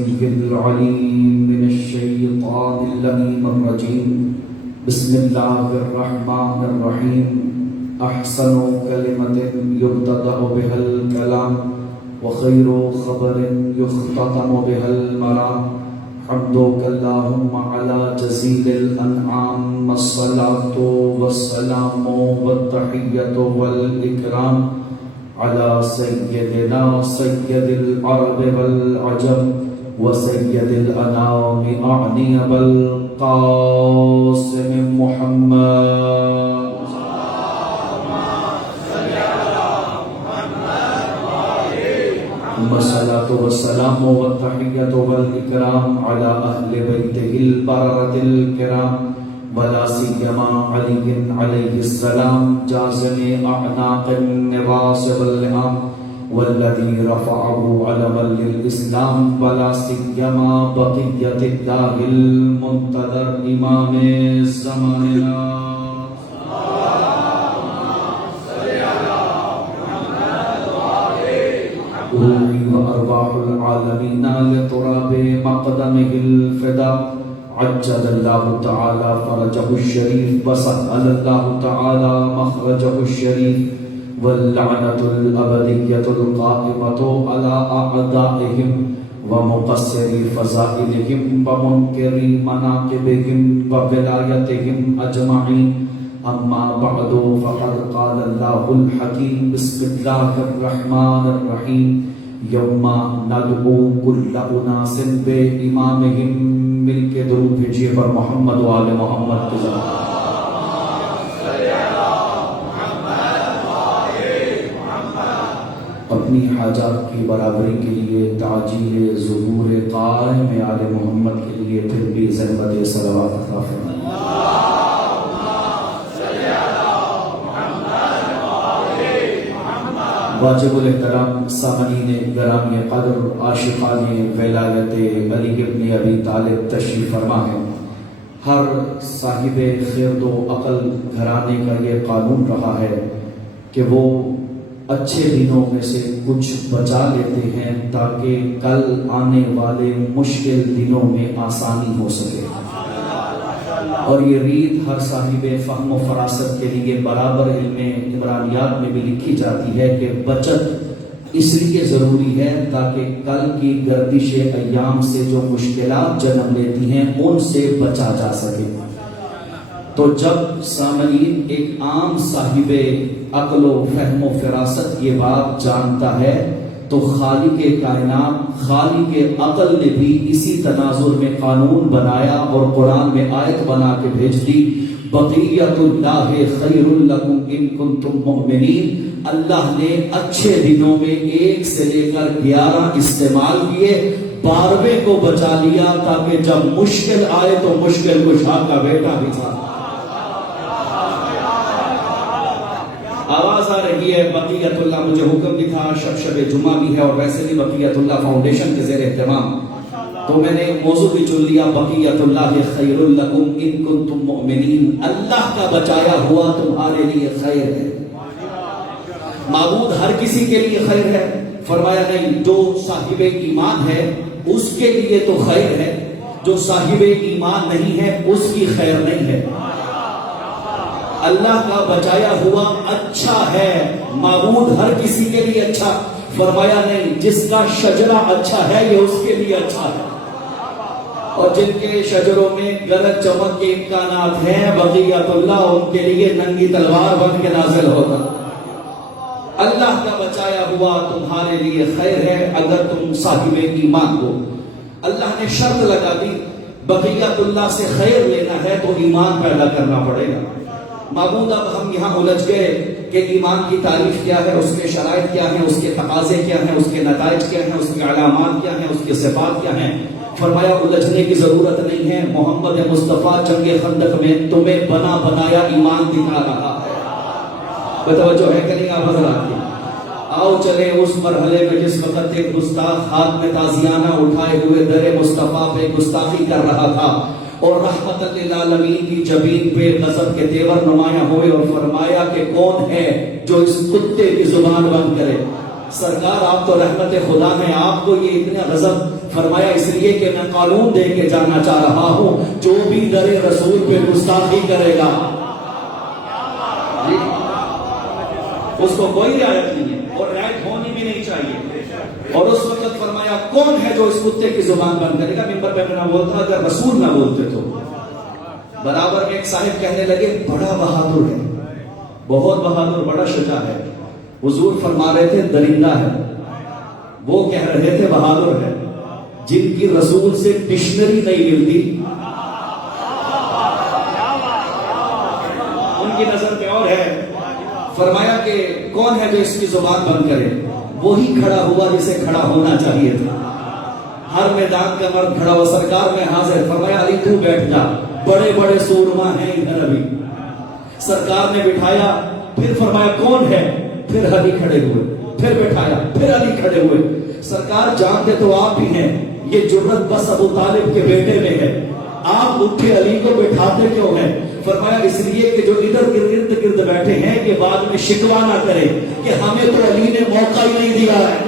السميع العليم من الشيطان اللعين الرجيم بسم الله الرحمن الرحيم أحسن كلمة يبتدأ بها الكلام وخير خبر يختتم بها المرام حمدك اللهم على جزيل الأنعام الصلاة والسلام والتحية والإكرام على سيدنا سيد العرب والعجم وسيد الأنام أعني بالقاسم محمد الصلاة والسلام والتحية والإكرام على أهل بيته البررة الكرام ولا سيما علي عليه السلام جازم أعناق النواصب اللئام والذي رفعه علما للإسلام ولا سيما بقية الله المنتظر إمام زماننا روحي وأرواح العالمين لتراب مقدمه الفداء عجل الله تعالى فرجه الشريف وسهل الله تعالى مخرجه الشريف واللعنة الأبدية القائمة على أعدائهم ومقصر فضائلهم ومنكر مناقبهم وولايتهم أجمعين أما بعد فقد قال الله الحكيم بسم الله الرحمن الرحيم يوم ندعو كل أناس بإمامهم مل کے درود بھیجیے پر محمد و آل محمد کے ذات اپنی حاجات کی برابری کے لیے تعجیل ظہور قائم آل محمد کے لیے پھر بھی زحمت صلوات عطا فرمائیں واجب الاحترام سامعین گرامی قدر عاشقان ولایت علی ابن ابی طالب تشریف فرما ہے۔ ہر صاحب خرد و عقل گھرانے کا یہ قانون رہا ہے کہ وہ اچھے دنوں میں سے کچھ بچا لیتے ہیں تاکہ کل آنے والے مشکل دنوں میں آسانی ہو سکے، اور یہ ریت ہر صاحب فہم و فراست کے لیے برابر علم عمرانیات میں بھی لکھی جاتی ہے کہ بچت اس لیے ضروری ہے تاکہ کل کی گردش ایام سے جو مشکلات جنم لیتی ہیں ان سے بچا جا سکے۔ تو جب سامعین ایک عام صاحب عقل و فہم و فراست یہ بات جانتا ہے تو خالق کائنات خالق عقل نے بھی اسی تناظر میں قانون بنایا اور قرآن میں آیت بنا کے بھیج دی، بقیت اللہ خیر لکم ان کنتم مؤمنین۔ اللہ نے اچھے دنوں میں 1 سے لے کر 11 استعمال کیے، 12ویں کو بچا لیا تاکہ جب مشکل آئے تو مشکل کشا کا بیٹا بھی تھا۔ آواز آ رہی ہے؟ بقیت اللہ مجھے حکم لکھا، شب جمعہ بھی ہے اور ویسے بھی بقیت اللہ فاؤنڈیشن کے زیر اہتمام، تو میں نے ایک موضوع بھی چن لیا، بقیت اللہ خیر لکم ان کنتم مؤمنین۔ اللہ کا بچایا ہوا تمہارے لیے خیر ہے۔ معبود ہر کسی کے لیے خیر ہے؟ فرمایا نہیں، جو صاحب ایمان ہے اس کے لیے تو خیر ہے، جو صاحب ایمان نہیں ہے اس کی خیر نہیں ہے۔ اللہ کا بچایا ہوا اچھا ہے، معبود ہر کسی کے لیے اچھا؟ فرمایا نہیں، جس کا شجرہ اچھا ہے یہ اس کے لیے اچھا ہے، اور جن کے شجروں میں غلط چمک کے امکانات ہیں بقیت اللہ ان کے لیے ننگی تلوار بن کے نازل ہوگا۔ اللہ کا بچایا ہوا تمہارے لیے خیر ہے اگر تم صاحب ایمان ہو۔ اللہ نے شرط لگا دی، بقیت اللہ سے خیر لینا ہے تو ایمان پیدا کرنا پڑے گا۔ معبود اب ہم یہاں الجھ گئے کہ ایمان کی تعریف کیا ہے، اس کے شرائط کیا ہیں، اس کے تقاضے کیا ہیں، اس کے نتائج کیا ہیں، اس کے علامات کیا ہیں، اس کے صفات کیا ہیں۔ فرمایا الجھنے کی ضرورت نہیں ہے، محمد مصطفیٰ جنگ خندق میں تمہیں بنا بنایا ایمان دکھا رہا ہے۔ توجہ ہے کہ نہیں آپ حضرات کی؟ آؤ چلے اس مرحلے میں جس وقت ایک گستاخ ہاتھ میں تازیانہ اٹھائے ہوئے در مصطفیٰ پہ گستاخی کر رہا تھا، اور رحمت للعالمین کی جبین پہ غضب کے تیور نمایاں ہوئے اور فرمایا کہ کون ہے جو اس کتے کی زبان بند کرے؟ سرکار آپ تو رحمت خدا ہیں، آپ کو یہ اتنا غضب فرمایا اس لیے کہ میں قانون دے کے جانا چاہ رہا ہوں، جو بھی در رسول پہ گستاخی کرے گا اس کو کوئی رعایت نہیں ہے، اور رعایت ہونی بھی نہیں چاہیے۔ اور اس وقت فرمایا کون ہے جو اس کتے کی زبان بند کرے گا؟ ممبر پہ نہ بولتا، اگر رسول نہ بولتے تو۔ برابر میں ایک صاحب کہنے لگے بڑا بہادر ہے، بہت بہادر، بڑا شجاع ہے۔ حضور فرما رہے تھے درندہ ہے، وہ کہہ رہے تھے بہادر ہے۔ جن کی رسول سے ڈکشنری نہیں ملتی ان کی نظر میں اور ہے۔ فرمایا کہ کون ہے جو اس کی زبان بند کرے؟ وہی کھڑا ہوا جسے کھڑا ہونا چاہیے تھا۔ ہر میدان کا مرد کھڑا ہوا، سرکار میں حاضر۔ فرمایا علی تو بیٹھ جا، بڑے بڑے سورما ہیں ادھر ابھی۔ سرکار نے بٹھایا، پھر فرمایا کون ہے؟ پھر علی کھڑے ہوئے، پھر بٹھایا، پھر علی کھڑے ہوئے۔ سرکار جانتے تو آپ ہی ہیں، یہ جرت بس ابو طالب کے بیٹے میں ہے، آپ اٹھے علی کو بٹھاتے کیوں ہیں؟ فرمایا اس لیے کہ جو ادھر ارد گرد بیٹھے ہیں کہ بعد میں شکوہ نہ کرے کہ ہمیں تو علی نے موقع ہی نہیں دیا ہے۔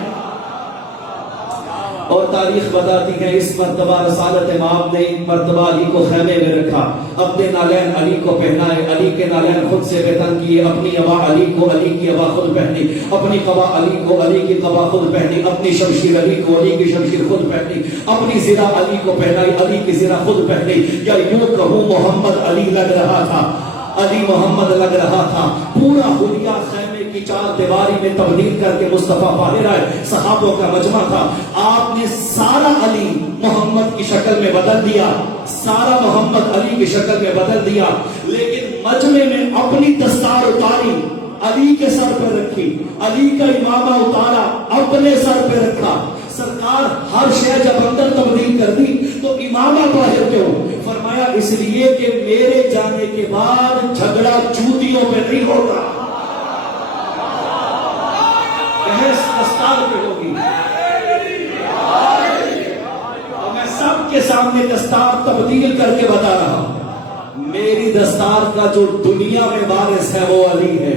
اور تاریخ بتاتی ہے اس مرتبہ رسالت مآب نے ایک مرتبہ علی کو خیمے میں رکھا، اپنے نالین علی کو پہنائے، علی کے نالین خود سے بتن کیے، اپنی عبا علی کو، علی کی عبا خود پہنی، اپنی قبا علی کو، علی کی قبا خود پہنی، اپنی شمشیر علی کو، علی کی شمشیر خود پہنی، اپنی زرہ علی کو پہنائی، علی کی زرہ خود پہنی۔ یا یوں کہوں محمد علی لگ رہا تھا، علی محمد لگ رہا تھا۔ پورا حلیہ خیمے کی چار دیواری میں تبدیل کر کے مصطفیٰ باہر آئے، صحابوں کا مجمع تھا۔ آپ نے سارا علی محمد کی شکل میں بدل دیا، سارا محمد علی کی شکل میں بدل دیا، لیکن مجمع میں اپنی دستار اتاری، علی کے سر پہ رکھی، علی کا امامہ اتارا، اپنے سر پہ رکھا۔ سرکار ہر شے جب اندر تبدیل کر دی تو امامہ باہر کیوں؟ فرمایا اس لیے کہ میرے جانے کے بعد جھگڑا جوتیوں پہ نہیں ہوگا، بحث دستار پہ ہوگی۔ اور میں سب کے سامنے دستار تبدیل کر کے بتا رہا ہوں، میری دستار کا جو دنیا میں وارث ہے وہ علی ہے،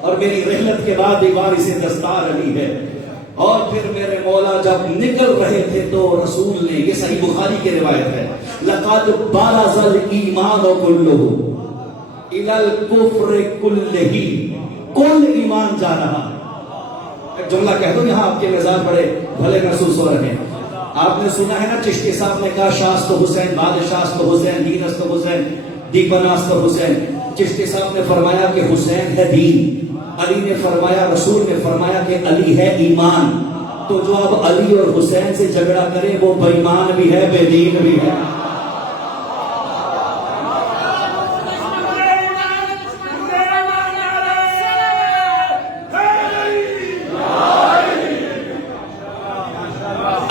اور میری رحلت کے بعد بھی وارث دستار علی ہے۔ اور پھر میرے مولا جب نکل رہے تھے تو رسول نے، یہ صحیح بخاری کی روایت ہے، لقد بارز الایمان کلہ الی الکفر کلہ، کل ایمان جا رہا۔ ایک جملہ کہہ دو، یہاں آپ کے مزاج بڑے بھلے محسوس ہو رہے ہیں۔ آپ نے سنا ہے نا چشتی صاحب نے کہا شاست حسین، بادشاست حسین، دینست حسین، دیپناست حسین۔ چشتی صاحب نے فرمایا کہ حسین ہے دین، علی نے فرمایا، رسول نے فرمایا کہ علی ہے ایمان۔ تو جو اب علی اور حسین سے جھگڑا کرے وہ بے ایمان بھی ہے، بے دین بھی ہے۔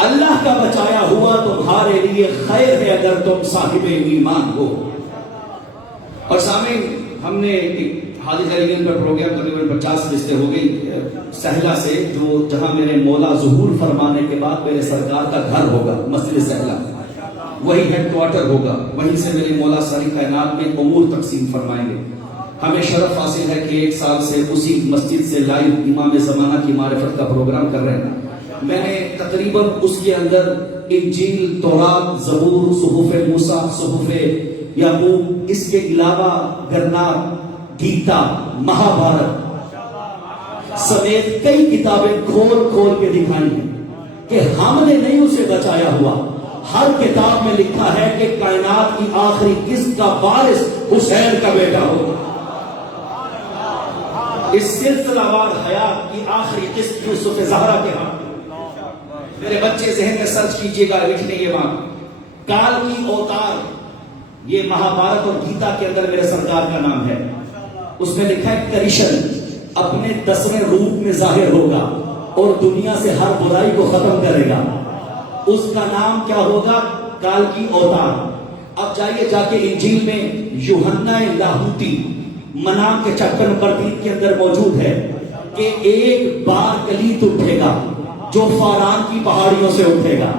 اللہ کا بچایا ہوا تمہارے لیے خیر ہے اگر تم صاحب ایمان ہو۔ اور سامعین، ہم نے حاجی جلیل پر پروگرام تقریباً 50 قسطیں ہو گئی سہلا سے، جو جہاں میرے مولا ظہور فرمانے کے بعد میرے سرکار کا گھر ہوگا، مسجد سہلا، وہی ہیڈ کوارٹر ہوگا، وہیں سے میرے مولا ساری کائنات میں امور تقسیم فرمائیں گے۔ ہمیں شرف حاصل ہے کہ 1 سال سے اسی مسجد سے لائیو امام زمانہ کی معرفت کا پروگرام کر رہے ہیں۔ میں نے تقریباً اس کے اندر انجیل، تورات، زبور، صحف موسیٰ، صحف یعقوب، اس کے علاوہ گرنات، گیتا، مہابھارت سمیت کئی کتابیں کھول کھول کے دکھائی ہیں کہ ہم نے نہیں اسے بچایا ہوا۔ ہر کتاب میں لکھا ہے کہ کائنات کی آخری قسط کا وارث حسین کا بیٹا ہوگا۔ اس سلسلہ وار حیات کی آخری قسط یوسف زہرا کے ہاں۔ میرے بچے ذہن میں سرچ کیجئے گا، لکھنے یہ بات، کال کی اوتار، یہ مہابھارت اور گیتا کے اندر میرے سرکار کا نام ہے۔ اس میں لکھا ہے کرشن اپنے 10ویں روپ میں ظاہر ہوگا اور دنیا سے ہر برائی کو ختم کرے گا۔ اس کا نام کیا ہوگا؟ کال کی اوتار۔ اب جائیے جا کے انجیل میں یوحنا لاہوتی منام کے چیپٹر نمبر 3 کے اندر موجود ہے کہ ایک بار کلیت اٹھے گا جو فاران کی پہاڑیوں سے اٹھے گا،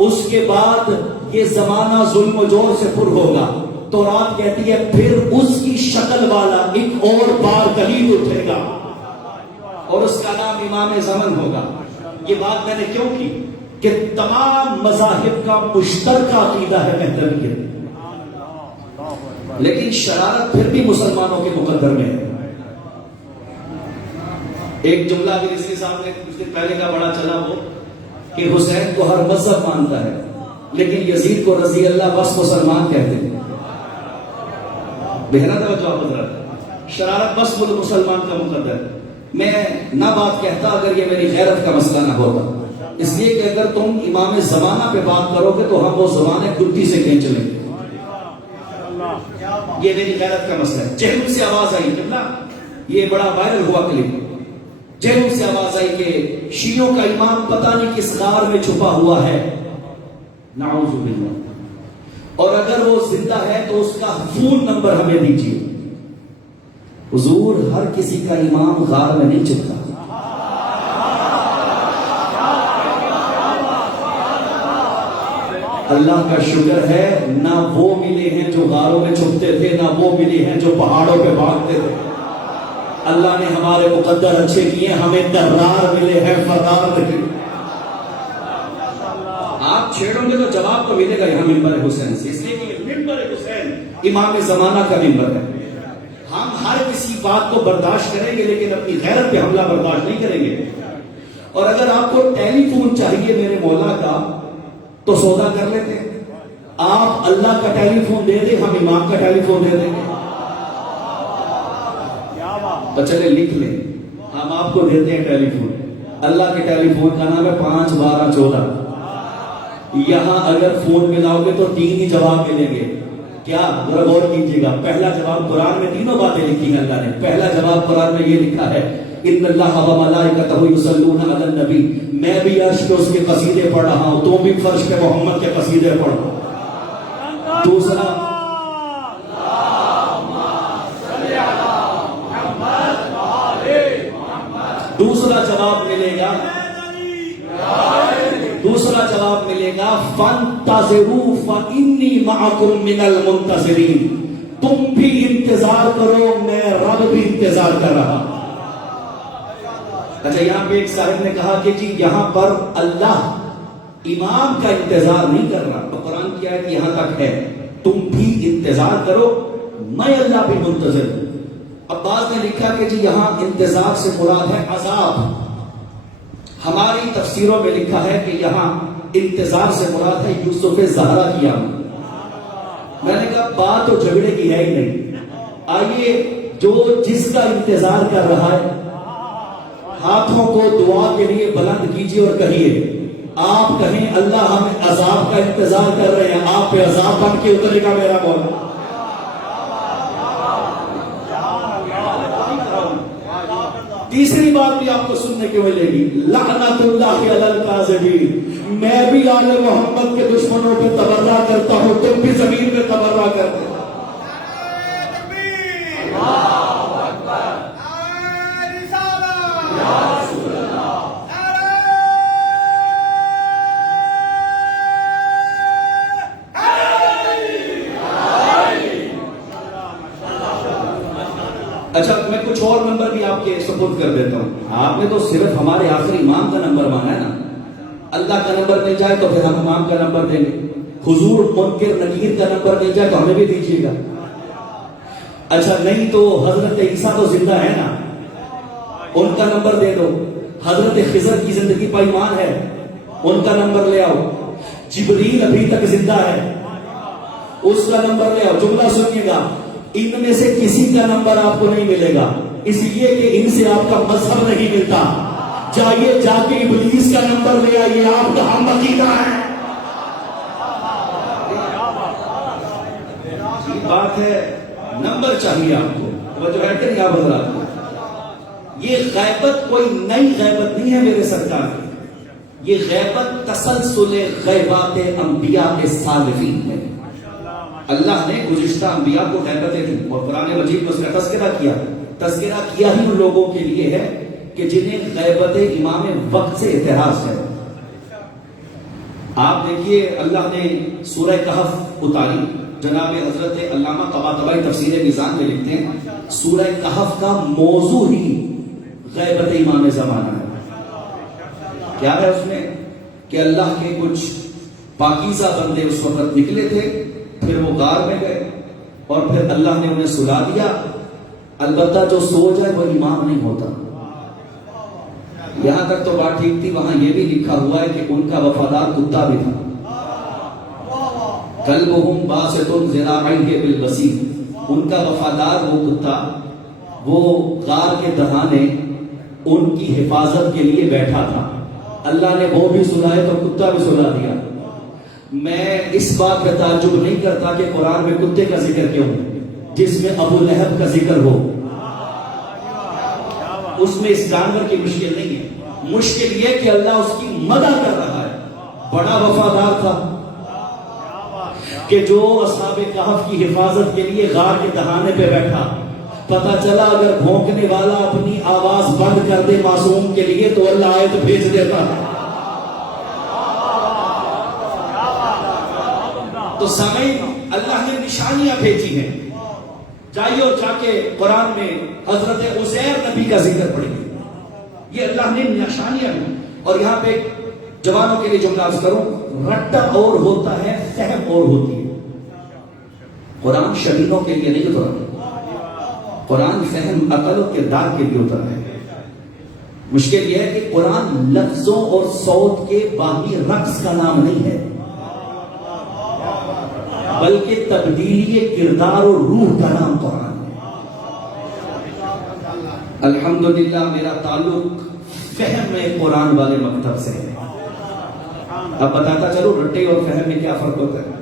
اس کے بعد یہ زمانہ ظلم و جور سے پر ہوگا۔ تورات کہتی ہے پھر اس کی شکل والا ایک اور بار کلید اٹھے گا اور اس کا نام امام زمن ہوگا. یہ بات میں نے کیوں کی کہ تمام مذاہب کا مشترکہ عقیدہ ہے مہدویت، لیکن شرارت پھر بھی مسلمانوں کے مقدر میں ہے. ایک جملہ بھی رضوی صاحب نے کچھ دن پہلے کا بڑا چلا وہ کہ حسین کو ہر مذہب مانتا ہے لیکن یزید کو رضی اللہ بس مسلمان کہتے ہیں. بہنا توجہ حضرات، شرارت بس مسلمان کا مقدر. میں نہ بات کہتا اگر یہ میری غیرت کا مسئلہ نہ ہوتا، اس لیے کہ اگر تم امام زمانہ پہ بات کرو گے تو ہم وہ زمانے گدی سے کھینچ لیں گے. یہ میری غیرت کا مسئلہ ہے. جہنم سے آواز آئی جب نا یہ بڑا وائرل ہوا کلپ، جہنم سے آواز آئی کہ شیعوں کا امام پتہ نہیں کس غار میں چھپا ہوا ہے، نعوذ باللہ، اور اگر وہ زندہ ہے تو اس کا فون نمبر ہمیں دیجیے. حضور ہر کسی کا امام غار میں نہیں چھپتا. اللہ کا شکر ہے نہ وہ ملے ہیں جو غاروں میں چھپتے تھے، نہ وہ ملے ہیں جو پہاڑوں پہ بھاگتے تھے. اللہ نے ہمارے مقدر اچھے کیے، ہمیں درار ملے ہیں، فرار نہیں. آپ چھیڑوں گے تو جواب تو ملے گا یہاں منبر حسین سے، اس لیے کہ منبر حسین امام زمانہ کا منبر ہے. ہم ہر کسی بات کو برداشت کریں گے لیکن اپنی غیرت پہ حملہ برداشت نہیں کریں گے. اور اگر آپ کو ٹیلی فون چاہیے میرے مولا کا تو سودا کر لیتے ہیں. آپ اللہ کا ٹیلی فون دے دیں، ہم امام کا ٹیلی فون دے دیں گے. تو چلے لکھ لیں، ہم آپ کو دیتے ہیں ٹیلی فون. اللہ کے ٹیلی فون کا نام ہے 5 12 14. یہاں اگر فون ملاؤ گے تو 3 ہی جواب ملیں گے. کیا ذرا غور کیجیے گا. پہلا جواب قرآن میں 3 باتیں لکھی ہیں اللہ نے. پہلا جواب قرآن میں یہ لکھا ہے ان اللہ و ملائکتہ یصلون علی النبی. میں بھی عرش پہ اس کے قصیدے پڑھ رہا ہوں، تم بھی فرش پہ محمد کے قصیدے پڑھو. دوسرا جواب ملے گا، دوسرا جواب ملے گا فانتظروا فانی معکم من المنتظرین. تم بھی انتظار کرو، میں رب بھی انتظار کر رہا. اچھا یہاں پہ ایک صاحب نے کہا کہ جی یہاں پر اللہ امام کا انتظار نہیں کر رہا. تو قرآن کی آیت یہاں تک ہے تم بھی انتظار کرو، میں اللہ بھی منتظر ہوں. عباس نے لکھا کہ جی یہاں انتظار سے مراد ہے عذاب. ہماری تفسیروں میں لکھا ہے کہ یہاں انتظار سے مراد ہے یوسف زہرا کی آمد. میں نے کہا بات تو جھگڑے کی ہے ہی نہیں. آئیے جو جس کا انتظار کر رہا ہے ہاتھوں کو دعا کے لیے بلند کیجیے اور کہیے. آپ کہیں اللہ ہمیں عذاب کا انتظار کر رہے ہیں، آپ پہ عذاب بن کے اترے گا میرا مولا. تیسری بات بھی آپ کو سننے کی ملے گی، لعنت اللہ علی الکاذبین. میں بھی آل محمد کے دشمنوں پہ تبرہ کرتا ہوں، تم بھی زمین پہ تبرہ کرتے ہو. اچھا میں کچھ اور نمبر بھی آپ کے سپورٹ کر دیتا ہوں. آپ نے تو صرف ہمارے آخری امام کا نمبر مانا ہے نا. اللہ کا نمبر مل جائے تو پھر ہم امام کا نمبر دیں گے. حضور منکر نکیر کا نمبر مل جائے تو ہمیں بھی دیجیے گا. اچھا نہیں تو حضرت عیسیٰ تو زندہ ہے نا، ان کا نمبر دے دو. حضرت خضر کی زندگی پر ایمان ہے، ان کا نمبر لے آؤ. جبریل ابھی تک زندہ ہے، اس کا نمبر لے آؤ. جملہ سنیے گا، ان میں سے کسی کا نمبر آپ کو نہیں ملے گا، اس لیے کہ ان سے آپ کا مذہب نہیں ملتا. جائیے جا کے ابلیس کا نمبر لے آئیے، آپ کا ہم عقیدہ ہے. بات ہے نمبر چاہیے آپ کو، توجہ ہے کہ نہیں آپ حضرات. یہ غیبت کوئی نئی غیبت نہیں ہے میرے سرکار کی. یہ غیبت تسلسل غیبات انبیاء کے سالفین ہے. اللہ نے گزشتہ انبیاء کو غیبتیں دی اور قرآن مجید میں اس کا تذکرہ کیا ہی ان لوگوں کے لیے ہے کہ جنہیں غیبت امام وقت سے اعتراض ہے. آپ دیکھیے اللہ نے سورہ کہف اتاری. جناب حضرت علامہ طباطبائی تفسیر میزان میں لکھتے ہیں سورہ کہف کا موضوع ہی غیبت امام زمانہ ہے. کیا ہے اس میں کہ اللہ کے کچھ پاکیزہ بندے اس وقت نکلے تھے، پھر وہ غار میں گئے اور پھر اللہ نے انہیں سلا دیا. البتہ جو سو جائے وہ امام نہیں ہوتا. یہاں تک تو بات ٹھیک تھی، وہاں یہ بھی لکھا ہوا ہے کہ ان کا وفادار کتا بھی تھا. کلبہم باسط ذراعیہ بالوسیل، ان کا وفادار وہ کتا وہ غار کے دہانے ان کی حفاظت کے لیے بیٹھا تھا. اللہ نے وہ بھی سلائے تو کتا بھی سلا دیا. میں اس بات کا تعجب نہیں کرتا کہ قرآن میں کتے کا ذکر کیوں جس میں ابو لہب کا ذکر ہو. اس میں اس جانور کی مشکل نہیں ہے. مشکل یہ کہ اللہ اس کی مدد کر رہا ہے. بڑا وفادار تھا کہ جو اصحاب کہف کی حفاظت کے لیے غار کے دہانے پہ بیٹھا. پتہ چلا اگر بھونکنے والا اپنی آواز بند کر دے معصوم کے لیے تو اللہ آیت بھیج دیتا ہے. تو سامعین، اللہ نے نشانیاں بھیجی ہیں. جائیے اور جا کے قرآن میں حضرت عزیر نبی کا ذکر پڑھیے. یہ اللہ نے نشانیاں ہیں. اور یہاں پہ جوانوں کے لیے جملہ عرض کروں، رٹا اور ہوتا ہے، فہم اور ہوتی ہے. قرآن شبیہوں کے لیے نہیں اترا. قرآن فہم، عقل و کردار کے لیے اترا ہے. مشکل یہ ہے کہ قرآن لفظوں اور صوت کے باقی رقص کا نام نہیں ہے، بلکہ تبدیلی کردار اور روح کا نام قرآن ہے. الحمدللہ میرا تعلق فہم میں قرآن والے مکتب سے ہے. اب بتاتا چلو رٹے اور فہم میں کیا فرق ہوتا ہے.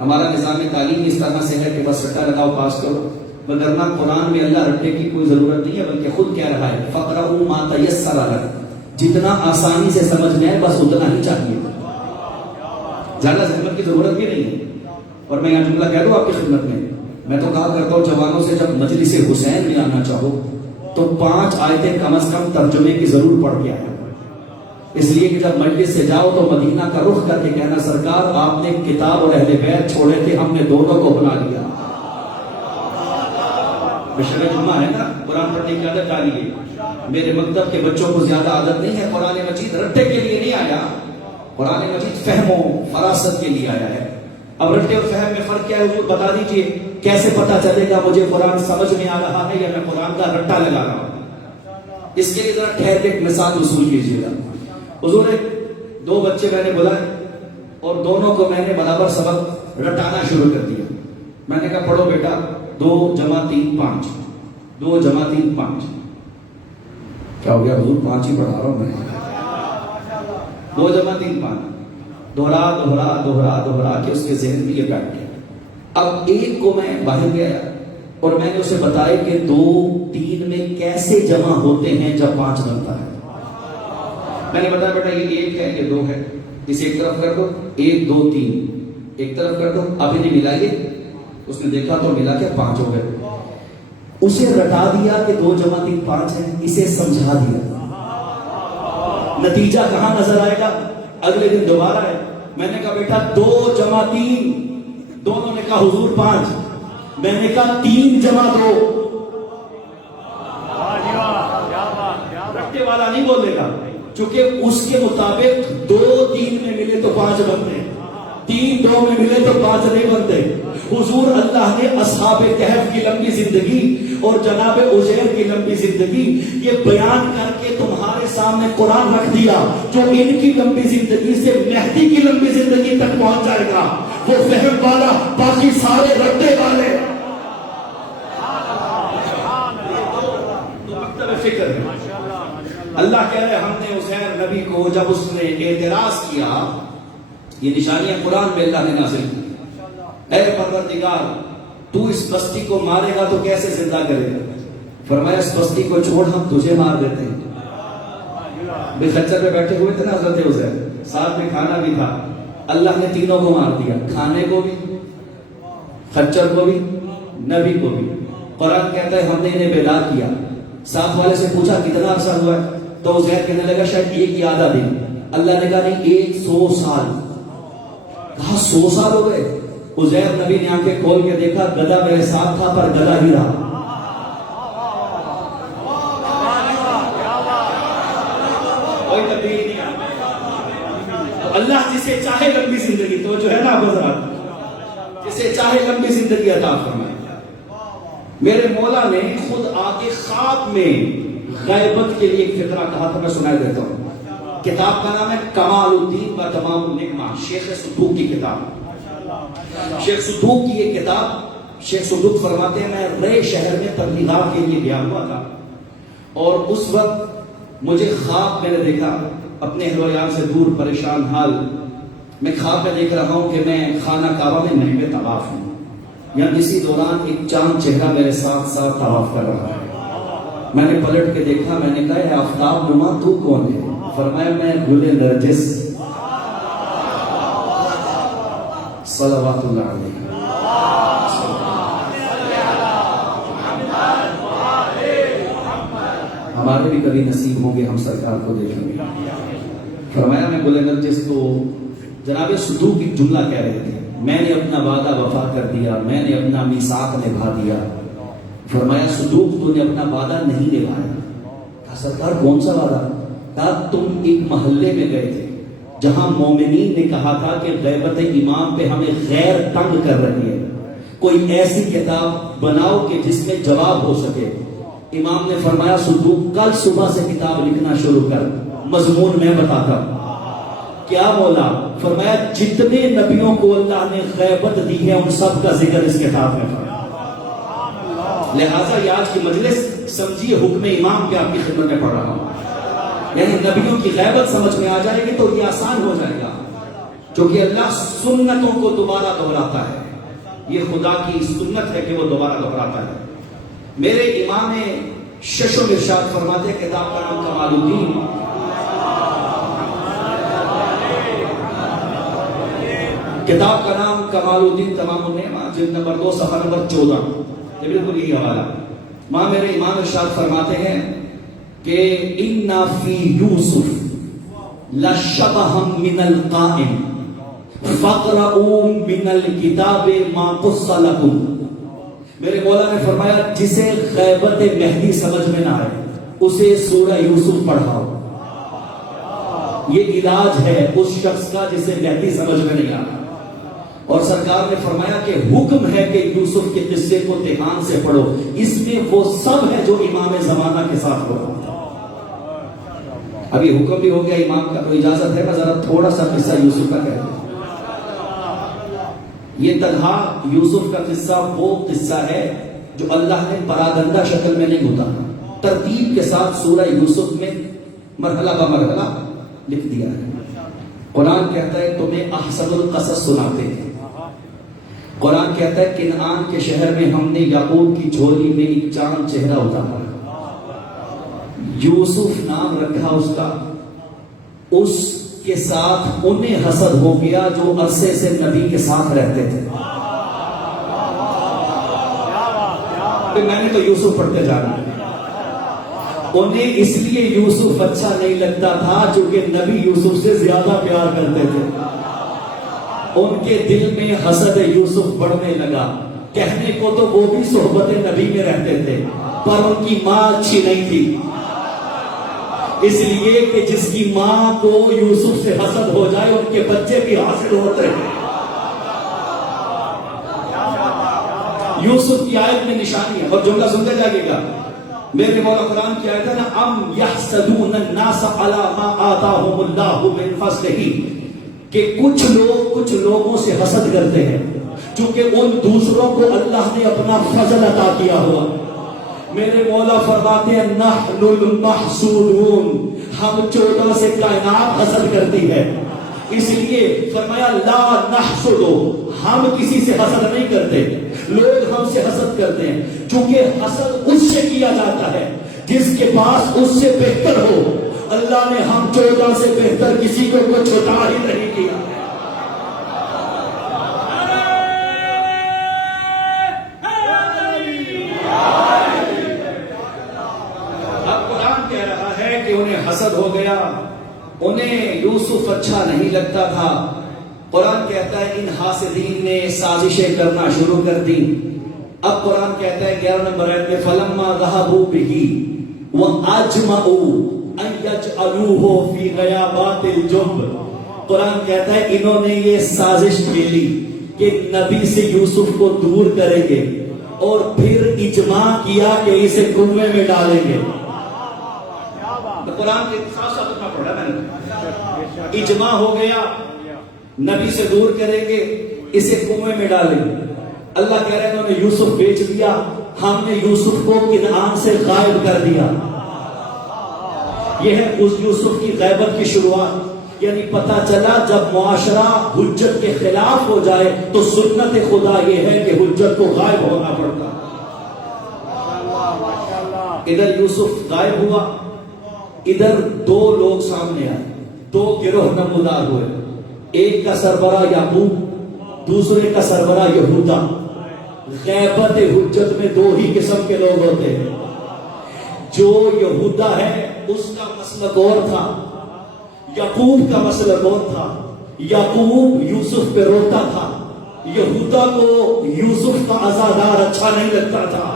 ہمارا نظام تعلیم اس طرح سے ہے کہ بس رٹا لگاؤ پاس کرو، وگرنہ قرآن میں اللہ رٹے کی کوئی ضرورت نہیں ہے، بلکہ خود کہہ رہا ہے فَقْرَؤُوا مَا تَيَسَّرَ لَكُمْ، جتنا آسانی سے سمجھنا ہے بس اتنا ہی چاہیے، زیادہ زحمت کی ضرورت بھی نہیں ہے. اور میں یہاں جملہ کہہ دوں آپ کی خدمت میں تو کہا کرتا ہوں جوانوں سے جب مجلس حسین میں آنا چاہو تو 5 آیتیں کم از کم ترجمے کی ضرور پڑھ کے آئے. اس لیے کہ جب مجلس سے جاؤ تو مدینہ کا رخ کر کے کہنا سرکار آپ نے کتاب اور اہل بیت چھوڑے تھے، ہم نے دونوں کو اپنا لیا. بشر جمعہ ہے نا، قرآن پڑھنے کی عادت ڈالی ہے. میرے مکتب کے بچوں کو زیادہ عادت نہیں ہے. قرآن مجید رٹے کے لیے نہیں آیا، قرآن مجید فہم و فراست کے لیے آیا ہے. اب رٹے اور فہم میں فرق کیا ہے حضور بتا دیجئے. کیسے پتا چلے گا مجھے قرآن سمجھ میں آ رہا ہے یا میں قرآن کا رٹا لگا رہا ہوں؟ اس کے لیے ذرا ٹھہر کے ایک مثال وصول کیجیے گا. حضور 2 بچے میں نے بلائے اور دونوں کو میں نے برابر سبق رٹانا شروع کر دیا. میں نے کہا پڑھو بیٹا 2 جمع 3 5، 2 جمع 3 5. کیا ہو گیا حضور 5 ہی پڑھا رہا ہوں میں. 2 جمع 3 5 دوہرا دوہرا دوہرا دوہرا کے اس کے ذہن میں یہ بیٹھ گیا. اب ایک کو میں باہر گیا اور میں نے اسے بتایا کہ 2 3 میں کیسے جمع ہوتے ہیں جب 5 بنتا ہے. میں نے بتایا بیٹا یہ 1 ہے یہ 2 ہے، اسے ایک طرف کر دو، 1 2 3 ایک طرف کر دو، اب انہیں ملائیے. اس نے دیکھا تو ملا کے 5 ہو گئے. اسے رٹا دیا کہ 2 جمع 3 5 ہے، اسے سمجھا دیا. نتیجہ کہاں نظر آئے گا؟ اگلے دن دوبارہ ہے. میں نے کہا بیٹا 2 جمع 3، دونوں نے کہا حضور 5. میں نے کہا 3 جمع 2. رٹے والا نہیں بولے گا، چونکہ اس کے مطابق 2 3 میں ملے تو 5 بنتے، 3 2 میں ملے تو 5 نہیں بنتے. حضور اللہ نے اصحاب کہف کی لمبی زندگی اور جناب عزیر کی لمبی زندگی یہ بیان کر کے تمہارے سامنے قرآن رکھ دیا جو ان کی لمبی زندگی سے مہدی کی لمبی زندگی تک پہنچ جائے گا. وہ فہم والا، باقی سارے رٹے والے. تو مکتب فکر ہے. اللہ کہہ رہے ہم نے عزیر نبی کو جب اس نے اعتراض کیا، یہ نشانیاں قرآن میں اللہ نے نازل کی. اے پروردگار تو اس بستی کو مارے گا تو کیسے زندہ کرے گا؟ فرمایا اس بستی کو چھوڑ ہم تجھے مار دیتے ہیں. بے خچر پہ بیٹھے ہوئے تھے نا حضرت عزیر، ساتھ میں کھانا بھی تھا. اللہ نے تینوں کو مار دیا، کھانے کو بھی، خچر کو بھی، نبی کو بھی. قرآن کہتا ہے ہم نے انہیں بیدار کیا. ساتھ والے سے پوچھا کتنا عرصہ ہوا ہے تو عزیر کہنے لگا شاید 1 یا آدھا دن. اللہ نے کہا نہیں 100 سال. کہا 100 سال ہو گئے. عزیر نبی نے آنکھیں کھول کے دیکھا گدھا میرے ساتھ تھا پر گدھا ہی رہا. اللہ جسے چاہے لمبی زندگی، تو جو ہے نا حضرات، جسے چاہے لمبی زندگی عطا فرمائے۔ میرے مولا نے خود آگے خواب میں غیبت کے لیے ایک فقرہ کہا تھا، میں سنا دیتا ہوں۔ کتاب کا نام ہے کمال الدین و تمام النعمہ، شیخ صدوق کی کتاب۔ شیخ صدوق کی یہ کتاب، شیخ صدوق فرماتے ہیں میں رے شہر میں تبلیغات کے لیے گیا ہوا تھا، اور اس وقت مجھے خواب میں نے دیکھا، اپنے اہل و عیال سے دور پریشان حال، میں خواب میں دیکھ رہا ہوں کہ میں خانہ کعبہ میں محو طواف ہوں، یعنی اسی دوران ایک چاند چہرہ میرے ساتھ ساتھ طواف کر رہا ہے۔ میں نے پلٹ کے دیکھا، میں نے کہا اے آفتاب نما تو کون ہے؟ فرمایا میں گل نرجس صلوات اللہ علیہ۔ ہمارے بھی کبھی نصیب ہوں گے ہم سرکار کو دیکھیں گے۔ فرمایا میں گل نرجس، تو جناب صدوق ایک جملہ کہہ رہے تھے، میں نے اپنا وعدہ وفا کر دیا، میں نے اپنا میثاق نبھا دیا۔ فرمایا صدوق تو نے اپنا وعدہ نہیں نبھایا۔ کہا سرکار کون سا وعدہ؟ کہا تم ایک محلے میں گئے تھے جہاں مومنین نے کہا تھا کہ غیبت امام پہ ہمیں غیر تنگ کر رہی ہے، کوئی ایسی کتاب بناؤ کہ جس میں جواب ہو سکے۔ امام نے فرمایا صدوق کل صبح سے کتاب لکھنا شروع کر، مضمون میں بتاتا ہوں۔ کیا مولا؟ فرمایا جتنے نبیوں کو اللہ نے غیبت دی ہے ان سب کا ذکر اس کتاب میں فرمایا۔ لہٰذا یہ آج کی مجلس سمجھیے حکم امام کے آپ کی خدمت میں پڑھ رہا ہوں، یعنی نبیوں کی غیبت سمجھ میں آ جائے گی تو یہ آسان ہو جائے گا، کیونکہ اللہ سنتوں کو دوبارہ دہراتا ہے، یہ خدا کی سنت ہے کہ وہ دوبارہ دہراتا ہے۔ میرے امام ششم ارشاد فرماتے ہیں کتاب کا نام کمال الدین، کتاب کا نام کمال الدین تمام النعمہ، جلد نمبر 2 صفحہ نمبر 14، یہ بالکل یہی حوالہ۔ وہاں میرے امام ارشاد فرماتے ہیں کہ اِنَّ فِي یوسف لَشَبَهًا مِنَ الْقَائِمِ فَقْرَؤُوا مِنَ الْكِتَابِ مَا قُصَّ لَكُمْ۔ میرے مولا نے فرمایا جسے غیبت مہدی سمجھ میں نہ آئے اسے سورہ یوسف پڑھاؤ۔ یہ علاج ہے اس شخص کا جسے مہدی سمجھ میں نہیں آتا۔ اور سرکار نے فرمایا کہ حکم ہے کہ یوسف کے قصے کو دھیان سے پڑھو، اس میں وہ سب ہے جو امام زمانہ کے ساتھ ہوا۔ ابھی حکم بھی ہو گیا امام کا، تو اجازت ہے میں ذرا تھوڑا سا قصہ یوسف کا کہہ دوں۔ یہ تنہا یوسف کا قصہ وہ قصہ ہے جو اللہ نے پراگندہ شکل میں نہیں اتارا، ترتیب کے ساتھ سورہ یوسف میں مرحلہ بہ مرحلہ لکھ دیا ہے۔ قرآن کہتا ہے تمہیں احسن القصص سناتے ہیں۔ قرآن کہتا ہے کنعان کے شہر میں ہم نے یعقوب کی جھولی میں ایک چاند چہرہ اتارا، یوسف نام رکھا اس کا۔ اس کے ساتھ انہیں حسد ہو گیا جو عرصے سے نبی کے ساتھ رہتے تھے۔ میں نے تو یوسف پڑھتے جانا ہے، انہیں اس لیے یوسف اچھا نہیں لگتا تھا چونکہ نبی یوسف سے زیادہ پیار کرتے تھے۔ ان کے دل میں حسد یوسف بڑھنے لگا۔ کہنے کو تو وہ بھی صحبت نبی میں رہتے تھے پر ان کی ماں اچھی نہیں تھی، اس لیے کہ جس کی ماں کو یوسف سے حسد ہو جائے ان کے بچے بھی حاصل ہوتے ہیں۔ یوسف کی آیت میں نشانی ہے، اور جملہ سنتے جائیے گا۔ میرے مولا قرآن کی آیت ہے نا، ام یحسدون الناس علی ما آتاہم اللہ من فضلہ، کہ کچھ لوگ کچھ لوگوں سے حسد کرتے ہیں چونکہ ان دوسروں کو اللہ نے اپنا فضل عطا کیا ہوا۔ میرے مولا فرماتے ہیں نحن المحسودون، ہم 14 سے کائنات حسد کرتی ہے، اس لیے فرمایا لا نحسدو، ہم کسی سے حسد نہیں کرتے، لوگ ہم سے حسد کرتے ہیں چونکہ حسد اس سے کیا جاتا ہے جس کے پاس اس سے بہتر ہو۔ اللہ نے ہم 14 سے بہتر کسی کو کچھ عطا ہی نہیں کیا۔ اب قرآن کہہ رہا ہے کہ انہیں حسد ہو گیا، انہیں یوسف اچھا نہیں لگتا تھا۔ قرآن کہتا ہے ان حاسدین نے سازشیں کرنا شروع کر دی۔ اب قرآن کہتا ہے 11 نمبر آیت میں فلما ذهبوا به واجمعوا ان يجعلوه في غيابات الجب، قرآن کہتا ہے انہوں نے یہ سازش کھیلی کہ نبی سے یوسف کو دور کریں گے اور پھر اجماع کیا کہ اسے کنویں میں ڈالیں گے. قرآن کے ساتھ ساتھ اتنا پڑھا میں نے. اجماع ہو گیا نبی سے دور کریں گے اسے کنویں میں ڈالیں گے. اللہ کہہ رہے ہیں انہوں نے یوسف بیچ دیا, ہم نے یوسف کو کنعان سے غائب کر دیا. یہ ہے اس یوسف کی غیبت کی شروعات. یعنی پتہ چلا جب معاشرہ حجت کے خلاف ہو جائے تو سنت خدا یہ ہے کہ حجت کو غائب ہونا پڑتا. ادھر یوسف غائب ہوا, ادھر دو لوگ سامنے آئے, دو گروہ نمودار ہوئے. ایک کا سربراہ یعقوب, دوسرے کا سربراہ یہودا. غیبت حجت میں دو ہی قسم کے لوگ ہوتے ہیں. جو یہودا ہے اس کا مسلک اور تھا, یعقوب کا مسلک اور تھا. یعقوب یوسف پہ روتا تھا, یہودا کو یوسف کا عزادار اچھا نہیں لگتا تھا.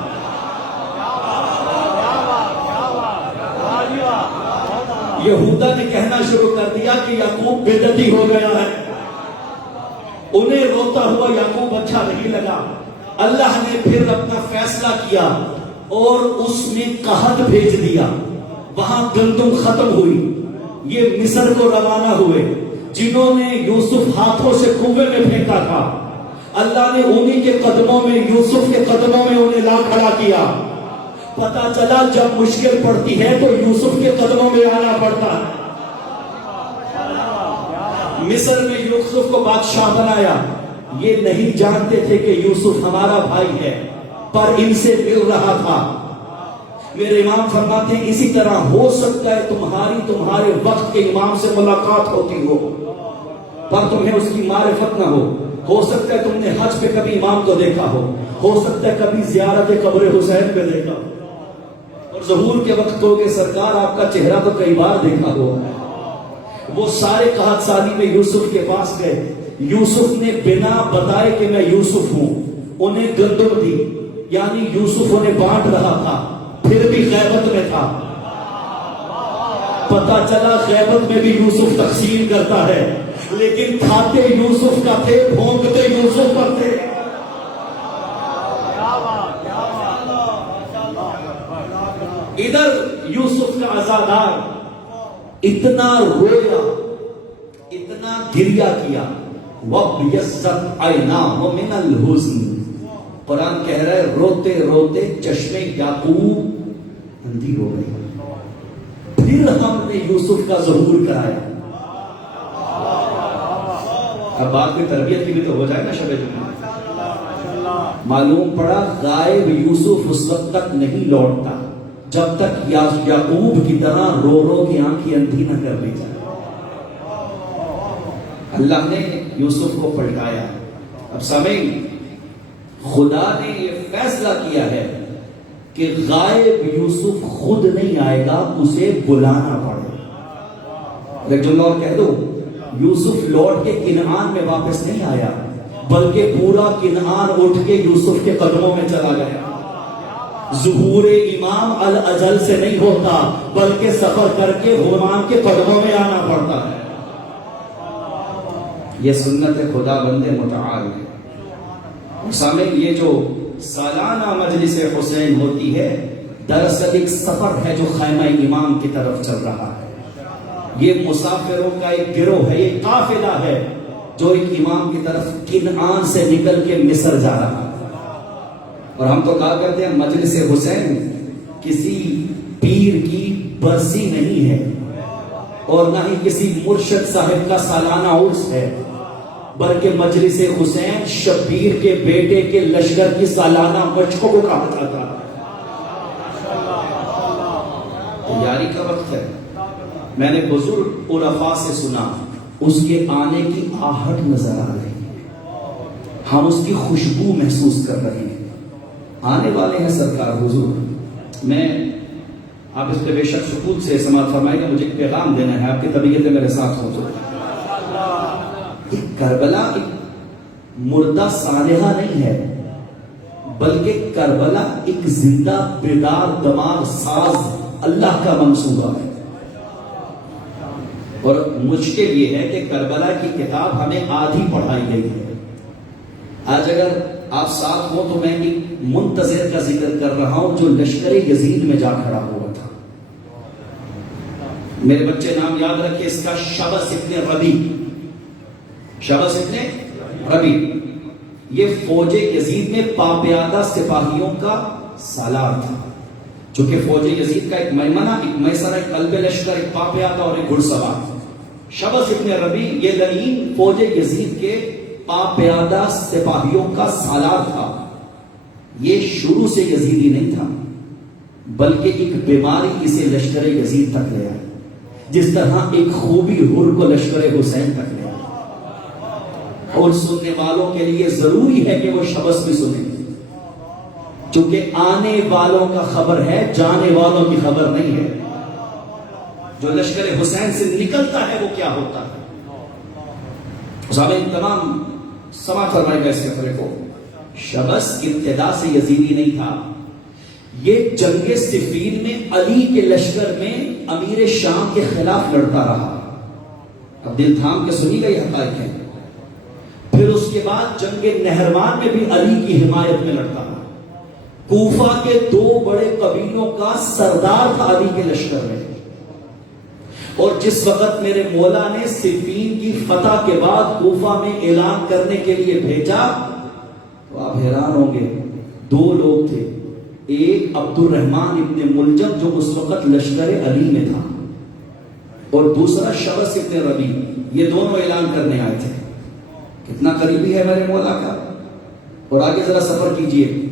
یہودا نے کہنا شروع کر دیا کہ یعقوب بدعتی ہو گیا ہے. انہیں روتا ہوا یعقوب اچھا نہیں لگا. اللہ نے پھر اپنا فیصلہ کیا اور اس نے قحط بھیج دیا. وہاں گندم ختم ہوئی. یہ مصر کو روانہ ہوئے. جنہوں نے یوسف ہاتھوں سے کنویں میں پھینکا تھا, اللہ نے انہی کے قدموں میں, یوسف کے قدموں میں انہیں لا کھڑا کیا. پتا چلا جب مشکل پڑتی ہے تو یوسف کے قدموں میں آنا پڑتا ہے. مصر میں یوسف کو بادشاہ بنایا. یہ نہیں جانتے تھے کہ یوسف ہمارا بھائی ہے, پر ان سے مل رہا تھا. میرے امام فرماتے ہیں اسی طرح ہو سکتا ہے تمہارے وقت کے امام سے ملاقات ہوتی ہو پر تمہیں اس کی معرفت نہ ہو سکتا ہے تم نے حج پہ کبھی امام کو دیکھا ہو سکتا ہے کبھی زیارت قبر حسین پہ دیکھا ہو, اور ظہور کے وقت تو کہ سرکار آپ کا چہرہ تو کئی بار دیکھا ہو. وہ سارے قحط سالی میں یوسف کے پاس گئے. یوسف نے بنا بتائے کہ میں یوسف ہوں انہیں گندم دی, یعنی یوسف انہیں بانٹ رہا تھا, پھر بھی غیبت میں تھا. پتا چلا غیبت میں بھی یوسف تقسیم کرتا ہے, لیکن کھاتے یوسف کا تھے, بھونکتے یوسف پر تھے. ادھر یوسف کا عزادار اتنا رویا, اتنا گریا کیا. وَبْيَضَّتْ عَيْنَاهُ مِنَ الْحُزْنِ. قرآن کہہ رہا ہے روتے روتے چشمے یعقوب اندھی ہو گئی. پھر ہم نے یوسف کا ظہور کرایا. اب بات میں تربیت کی بھی تو ہو جائے نا. شب جمعہ معلوم پڑا غائب یوسف اس وقت تک نہیں لوٹتا جب تک یعقوب کی طرح رو رو کی آنکھیں اندھی نہ کر لی جائے. اللہ نے یوسف کو پلٹایا. اب سمجھ, خدا نے یہ فیصلہ کیا ہے کہ غائب یوسف خود نہیں آئے گا, اسے بلانا پڑے گا. ایک جملہ اور کہہ دو, یوسف لوٹ کے کنعان میں واپس نہیں آیا, بلکہ پورا کنعان اٹھ کے یوسف کے قدموں میں چلا گیا. ظہور امام الازل سے نہیں ہوتا, بلکہ سفر کر کے امام کے قدموں میں آنا پڑتا ہے. یہ سنت خدا بند متعال ہے. سامنے یہ جو سالانہ مجلس حسین ہوتی ہے دراصل ایک سفر ہے جو خیمہ امام کی طرف چل رہا ہے. یہ مسافروں کا ایک گروہ ہے, یہ قافلہ ہے جو ایک امام کی طرف کنعان سے نکل کے مصر جا رہا ہے. اور ہم تو کہا کرتے ہیں مجلس حسین کسی پیر کی برسی نہیں ہے اور نہ ہی کسی مرشد صاحب کا سالانہ عرس ہے, بلکہ مجلس حسین شبیر کے بیٹے کے لشکر کی سالانہ مشقوں کو کہا جاتا ہے. تیاری کا وقت ہے. میں نے بزرگ عرفاء سے سنا اس کے آنے کی آہٹ نظر آ رہی ہے, ہم اس کی خوشبو محسوس کر رہے ہیں. آنے والے ہیں سرکار حضور. میں آپ اس پہ بے شک سکون سے سماعت فرمائیں گے, مجھے ایک پیغام دینا ہے, آپ کی طبیعت میرے ساتھ ہو تو. کربلا ایک مردہ صالحہ نہیں ہے, بلکہ کربلا ایک زندہ بیدار دماغ ساز اللہ کا منصوبہ ہے. اور مشکل یہ ہے کہ کربلا کی کتاب ہمیں آدھی پڑھائی گئی ہے. آج اگر آپ ساتھ ہو تو میں ایک منتظر کا ذکر کر رہا ہوں جو لشکر یزید میں جا کھڑا ہوا تھا. میرے بچے نام یاد رکھے اس کا، شبس ابن ربی. شبس ابن ربی یہ فوج یزید میں پاپیادہ سپاہیوں کا سالار تھا. چونکہ فوج یزید کا ایک میمنہ، ایک میسرہ، ایک قلب لشکر، ایک پاپیادہ اور ایک گھڑ سوار. شبس ابن ربی یہ لعین فوج یزید کے پاپیادہ سپاہیوں کا سالار تھا. یہ شروع سے یزیدی نہیں تھا، بلکہ ایک بیماری اسے لشکر یزید تک لے آئی، جس طرح ایک خوبی حر کو لشکر حسین تک لے آئی. اور سننے والوں کے لیے ضروری ہے کہ وہ شبس بھی سنیں، چونکہ آنے والوں کا خبر ہے، جانے والوں کی خبر نہیں ہے. جو لشکر حسین سے نکلتا ہے وہ کیا ہوتا ہے. سامعین تمام سماعت فرمائے گا اس خبرے کو. شبس ابتدا سے یزیدی نہیں تھا. یہ جنگ صفین میں علی کے لشکر میں امیر شام کے خلاف لڑتا رہا. اب دل تھام کے سنی گئی حقائق ہے. پھر اس کے بعد جنگ نہروان میں بھی علی کی حمایت میں لڑتا رہا. کوفہ کے دو بڑے قبیلوں کا سردار تھا علی کے لشکر میں. اور جس وقت میرے مولا نے صفین کی فتح کے بعد کوفہ میں اعلان کرنے کے لیے بھیجا تو آپ حیران ہوں گے. دو لوگ تھے، ایک عبد الرحمن ابن ملجم جو اس وقت لشکر علی میں تھا، اور دوسرا شبس ابن ربی. یہ دونوں اعلان کرنے آئے تھے. کتنا قریبی ہے میرے مولا کا. اور آگے ذرا سفر کیجئے.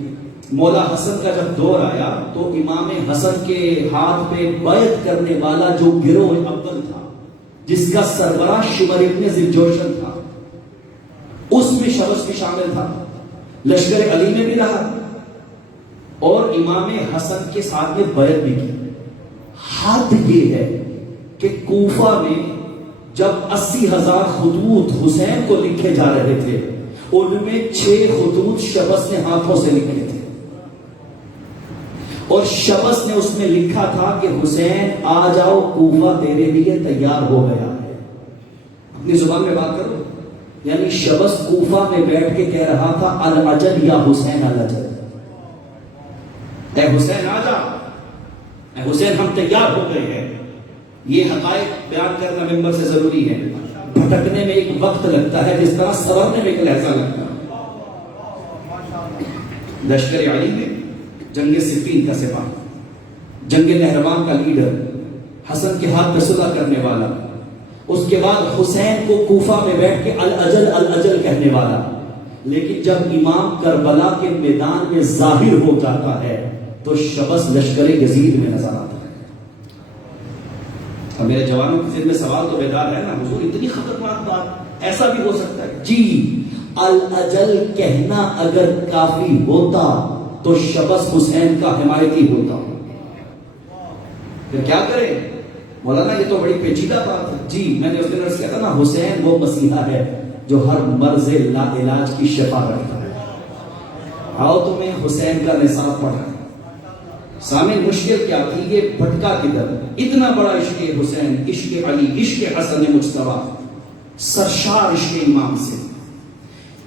مولا حسن کا جب دور آیا تو امام حسن کے ہاتھ پہ بیعت کرنے والا جو گروہ اول تھا، جس کا سربراہ شمر ابن ذوالجوشن تھا، اس میں شبس بھی شامل تھا. لشکر علی میں بھی رہا اور امام حسن کے ساتھ میں بیعت بھی کی. حد یہ ہے کہ کوفہ میں جب 80,000 خطوط حسین کو لکھے جا رہے تھے، ان میں 6 خطوط شبس نے ہاتھوں سے لکھے تھے. اور شبس نے اس میں لکھا تھا کہ حسین آ جاؤ، کوفہ تیرے لیے تیار ہو گیا ہے. اپنی زبان میں بات کرو. یعنی شبس کوفہ میں بیٹھ کے کہہ رہا تھا العجل یا حسین العجل، اے حسین آ جا، اے حسین ہم تیار ہو گئے ہیں. یہ حقائق بیان کرنا ممبر سے ضروری ہے. بھٹکنے میں ایک وقت لگتا ہے جس طرح سورنے میں ایک لہجہ لگتا ہے. لشکر علی میں جنگ صفین کا سپاہ، جنگ نہروان کا لیڈر، حسن کے ہاتھ پہ صلح کرنے والا، اس کے بعد حسین کو کوفہ میں بیٹھ کے العجل العجل کہنے والا. لیکن جب امام کربلا کے میدان میں ظاہر ہو جاتا ہے تو شبس لشکر یزید میں نظر آتا ہے. اب میرے جوانوں کے ذہن میں سوال تو بیدار ہے نا، حضور اتنی خطرناک بات ایسا بھی ہو سکتا ہے؟ جی، العجل کہنا اگر کافی ہوتا تو شبس حسین کا حمایتی ہوتا. پھر کیا کریں مولانا، یہ تو بڑی پیچیدہ بات ہے. جی، میں نے اس دن عرض کیا تھا نا، حسین وہ مسیحا ہے جو ہر مرض لا علاج کی شفا کرتا ہے. آؤ تمہیں حسین کا نصاب پڑھا. سامنے مشکل کیا تھی، یہ بھٹکا کدھر. اتنا بڑا عشق حسین، عشق علی، عشق حسن مجتبی، سرشار عشق امام سے.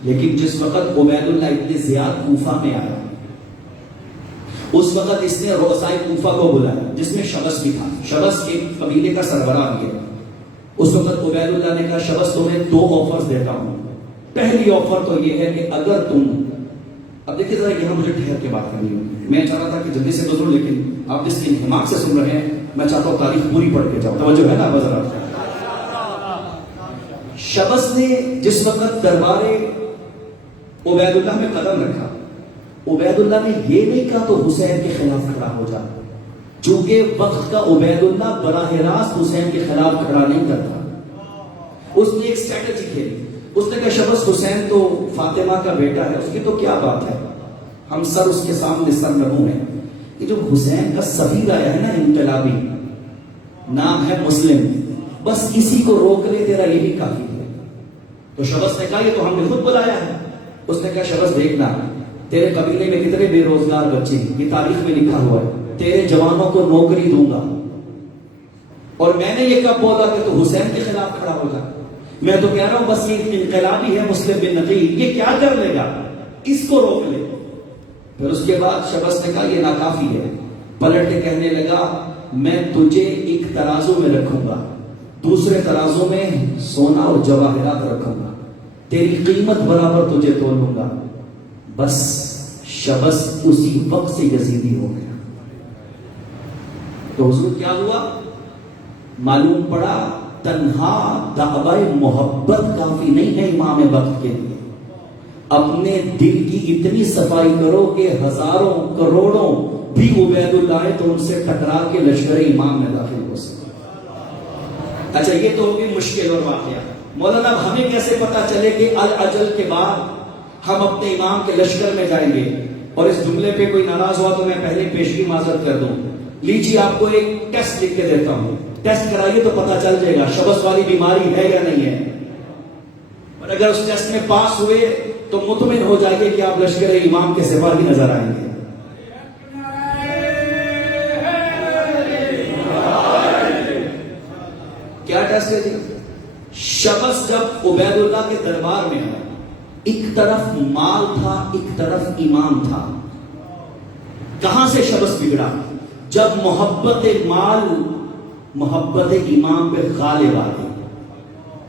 لیکن جس وقت عبید اللہ ابن زیاد کوفہ میں آیا، اس وقت اس نے روسائے کوفہ کو بلایا، جس میں شبس بھی تھا. شبس ایک قبیلے کا سربراہ بھی ہے. اس وقت عبید اللہ نے کہا شبس تمہیں 2 آفرز دیتا ہوں. پہلی آفر تو یہ ہے کہ اگر تم، اب دیکھیے ذرا یہاں مجھے ٹھہر کے بات کرنی ہے. میں چاہ رہا تھا کہ جلدی سے گزروں، لیکن آپ جس کی انہماک سے سن رہے ہیں میں چاہتا ہوں تاریخ پوری پڑھ کے جاؤ. توجہ ہے نا ذرا. شبس نے جس وقت دربار عبید اللہ میں قدم رکھا، عبید اللہ نے یہ نہیں کہا تو حسین کے خلاف کھڑا ہو جا. چونکہ وقت کا عبید اللہ براہ راست حسین کے خلاف کھڑا نہیں کرتا. اس نے ایک اسٹریٹجی کھیلی. اس نے کہا شبس حسین تو فاطمہ کا بیٹا ہے، اس کی تو کیا بات ہے، ہم سر اس کے سامنے سر نگوں ہیں. یہ جو حسین کا سفیر آیا ہے نا انقلابی، نام ہے مسلم، بس اسی کو روک لے، تیرا یہی کافی ہے. تو شبس نے کہا یہ تو ہم نے خود بلایا ہے. اس نے کہا شبس دیکھنا، تیرے قبیلے میں کتنے بے روزگار بچے ہیں، یہ تاریخ میں لکھا ہوا ہے، تیرے جوانوں کو نوکری دوں گا اور میں نے یہ کب بولا کہ تو حسین کے خلاف کھڑا ہو جا؟ میں تو کہہ رہا ہوں بس یہ انقلابی ہے مسلم بن نقیل، یہ کیا کر لے گا، اس کو روک لے۔ پھر اس کے بعد شبس نے کہا یہ ناکافی ہے، پلٹ کے کہنے لگا میں تجھے ایک ترازو میں رکھوں گا، دوسرے ترازو میں سونا اور جواہرات رکھوں گا، تیری قیمت برابر تجھے تولوں گا۔ بس شبس اسی وقت سے یزیدی ہو گیا۔ تو حضور کیا ہوا؟ معلوم پڑا تنہا دعوی محبت کافی نہیں ہے امام وقت کے لیے، اپنے دل کی اتنی صفائی کرو کہ ہزاروں کروڑوں بھی عبید اللہ تو ان سے ٹکرا کے لشکر امام میں داخل ہو سکے۔ اچھا یہ تو ہوگی مشکل اور واقعہ۔ مولانا اب ہمیں کیسے پتا چلے کہ الاجل کے بعد ہم اپنے امام کے لشکر میں جائیں گے؟ اور اس جملے پہ کوئی ناراض ہوا تو میں پہلے پیشگی معذرت کر دوں، لیجیے آپ کو ایک ٹیسٹ لکھ کے دیتا ہوں، ٹیسٹ کرائیے تو پتا چل جائے گا شبس والی بیماری ہے یا نہیں ہے، اور اگر اس ٹیسٹ میں پاس ہوئے تو مطمئن ہو جائیے کہ آپ لشکر امام کے سپاہی نظر آئیں گے۔ کیا ٹیسٹ ہے جی؟ شبس جب عبید اللہ کے دربار میں آیا، ایک طرف مال تھا ایک طرف امام تھا، کہاں سے شبس بگڑا؟ جب محبت مال محبت امام پہ غالب آ گئی۔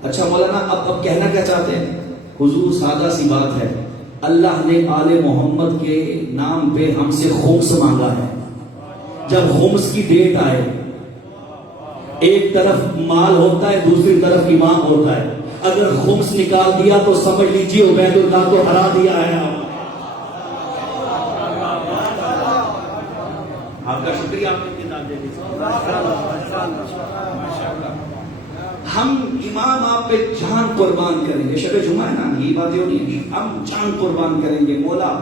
اچھا مولانا اب کہنا کیا چاہتے ہیں؟ حضور سادہ سی بات ہے، اللہ نے آل محمد کے نام پہ ہم سے خمس مانگا ہے۔ جب خمس کی ڈیٹ آئے، ایک طرف مال ہوتا ہے دوسری طرف امام ہوتا ہے، اگر خمس نکال دیا تو سمجھ لیجیے عبید اللہ کو ہرا دیا ہے۔ آپ کا شکریہ، آپ نے کتاب دے دی۔ ہم امام آپ پہ جان قربان کریں گے، شب جمعہ ہے نا، یہ باتیں ہونی ہیں، ہم جان قربان کریں گے۔ مولا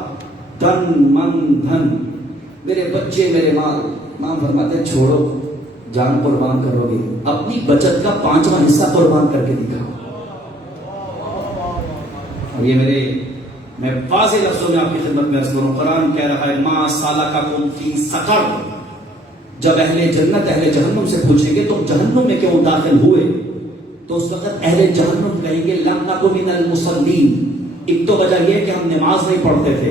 دن من دھن، میرے بچے میرے مال، امام فرماتے ہیں چھوڑو، جان قربان کرو گے، اپنی بچت کا 5واں حصہ قربان کر کے دکھاؤ۔ اور یہ میں واضح لفظوں میں آپ کی خدمت میں عرض کروں، قرآن کہہ رہا ہے ما سالککم فی سقر، جب اہل جنت اہل جہنم سے پوچھیں گے تم جہنم میں کیوں داخل ہوئے، تو اس وقت اہل جہنم کہیں گے لم نک من المصلین، ایک تو وجہ یہ کہ ہم نماز نہیں پڑھتے تھے،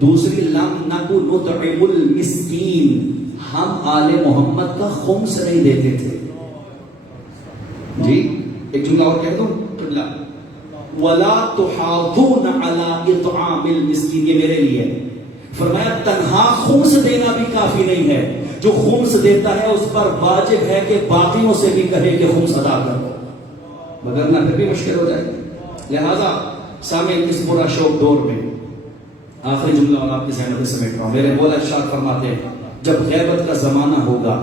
دوسری لم نک نطعم المسکین، ہم آل محمد کا خمس نہیں دیتے تھے۔ جی ایک جملہ اور کہہ دوں، وَلَا تُحَاضُونَ عَلَىٰ إِطْعَامِ الْمِسْكِينِ، یہ میرے لیے فرمایا تنہا خمس دینا بھی کافی نہیں ہے، جو خمس دیتا ہے اس پر واجب ہے کہ باقیوں سے بھی کہے کہ خمس ادا کرو، مگر نہ پھر بھی مشکل ہو جائے گی۔ لہذا سامعین اس برا شوق دور میں آخری جملہ اور آپ کی ذہن میں سمیٹ رہا ہوں، میرے مولا ارشاد فرماتے ہیں جب غیبت کا زمانہ ہوگا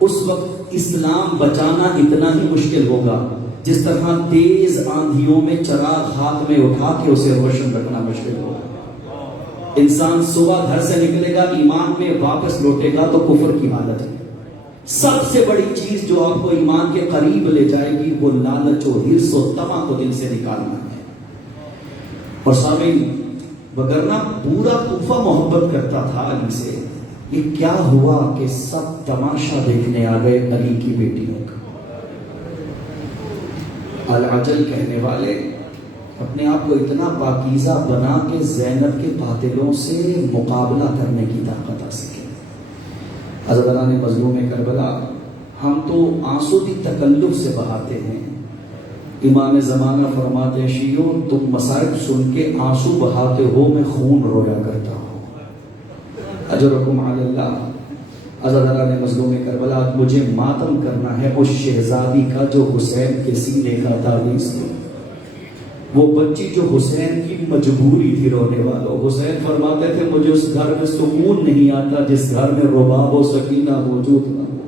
اس وقت اسلام بچانا اتنا ہی مشکل ہوگا جس طرح تیز آندھیوں میں چراغ ہاتھ میں اٹھا کے اسے روشن رکھنا مشکل ہوگا۔ انسان صبح گھر سے نکلے گا ایمان میں واپس لوٹے گا تو کفر کی حالت ہے۔ سب سے بڑی چیز جو آپ کو ایمان کے قریب لے جائے گی وہ لالچ و حرص و طمع کو دل سے نکالنا ہے۔ اور سامعین وگرنہ پورا کوفہ محبت کرتا تھا علی سے، یہ کیا ہوا کہ سب تماشا دیکھنے آ گئے علی کی بیٹیوں کا۔ العجل کہنے والے اپنے آپ کو اتنا پاکیزہ بنا کے زینب کے قاتلوں سے مقابلہ کرنے کی طاقت حاصل کی۔ عزیزان مظلوم کربلا، ہم تو آنسو کی تکلف سے بہاتے ہیں، امام زمانہ فرماتے ہیں شیعوں تم مصائب سن کے آنسو بہاتے ہو، میں خون رویا کرتا ہوں۔ اجرکم علی اللہ۔ عزیزان مظلوم کربلا، مجھے ماتم کرنا ہے اس شہزادی کا جو حسین کے سینے کا تعویذ تھی، وہ بچی جو حسین کی مجبوری تھی رونے والوں۔ حسین فرماتے تھے مجھے اس گھر میں سکون نہیں آتا جس گھر میں رباب و سکینہ موجود نہ ہو۔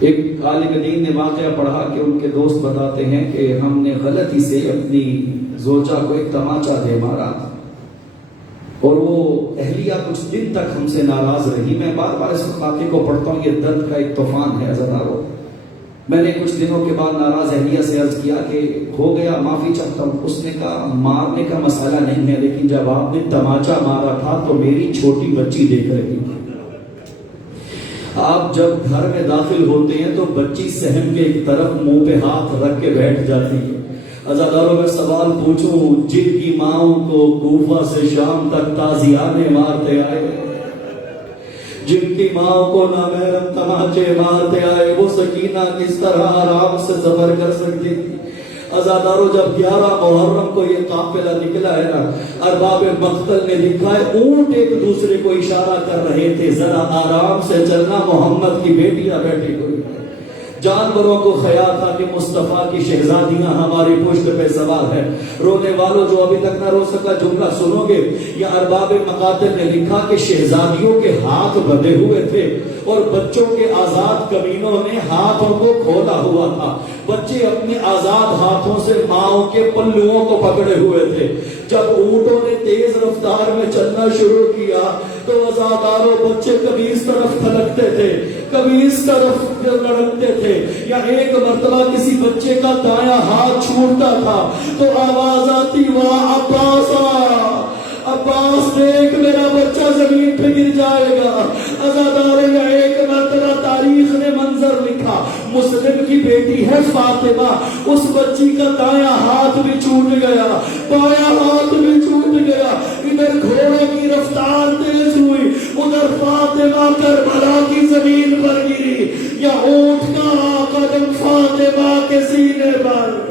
ایک عالم دین نے واقعہ پڑھا کہ ان کے دوست بتاتے ہیں کہ ہم نے غلطی سے اپنی زوجہ کو ایک تماچا دے مارا اور وہ اہلیہ کچھ دن تک ہم سے ناراض رہی۔ میں بار بار اس واقعے کو پڑھتا ہوں، یہ درد کا ایک طوفان ہے عزیزانو۔ میں نے کچھ دنوں کے بعد ناراض اہلیہ سے عرض کیا کہ ہو گیا معافی چاہتا ہوں۔ اس نے کہا مارنے کا مسئلہ نہیں ہے، لیکن جب آپ نے تماچا مارا تھا تو میری چھوٹی بچی دیکھ رہی تھی۔ آپ جب گھر میں داخل ہوتے ہیں تو بچی صحن کے ایک طرف منہ پہ ہاتھ رکھ کے بیٹھ جاتی ہے. عزاداروں میں سوال پوچھوں، جن کی ماؤں کو کوفہ سے شام تک تازیانے مارتے آئے، جن کی ماؤں کو نامحرم تماچے مارتے آئے، وہ سکینہ کس طرح آرام سے سفر کر سکتی تھی؟ عزاداروں جب 11 محرم کو یہ قافلہ نکلا ہے نا، ارباب مقتل نے لکھا ہے اونٹ ایک دوسرے کو اشارہ کر رہے تھے ذرا آرام سے چلنا، محمد کی بیٹیاں بیٹھی ہوئی ہیں. جانوروں کو خیال تھا کہ مصطفیٰ کی شہزادیاں ہماری پشت پہ سوار ہیں. رونے والوں جو ابھی تک نہ رو سکا جملہ سنو گے. یا ارباب مقاتل نے لکھا کہ شہزادیوں کے ہاتھ بندھے ہوئے تھے اور بچوں کے آزاد کمینوں نے ہاتھوں کو کھولا ہوا تھا. بچے اپنے آزاد ہاتھوں سے ماؤں کے پلوؤں کو پکڑے ہوئے تھے. جب اونٹوں نے تیز رفتار میں چلنا شروع کیا تو عزاداروں بچے کبھی اس طرف پھلکتے تھے کبھی اس طرف لڑکتے تھے. یا ایک مرتبہ کسی بچے کا دایاں ہاتھ چھوٹتا تھا تو آواز آتی واہ عباسا، عباس دیکھ میرا بچہ زمین پہ گر جائے گا. عزاداروں یا ایک مرتبہ تاریخ نے منظر لکھا، مسلم کی بیٹی ہے فاطمہ، اس بچی کا دایاں ہاتھ بھی چھوٹ گیا، بایاں ہاتھ بھی چھوٹ گیا. ادھر گھوڑے کی رفتار تیز ہوئی، ادھر فاطمہ کربلا کی زمین پر گری. یا اونٹ کا قدم فاطمہ کے سینے پر.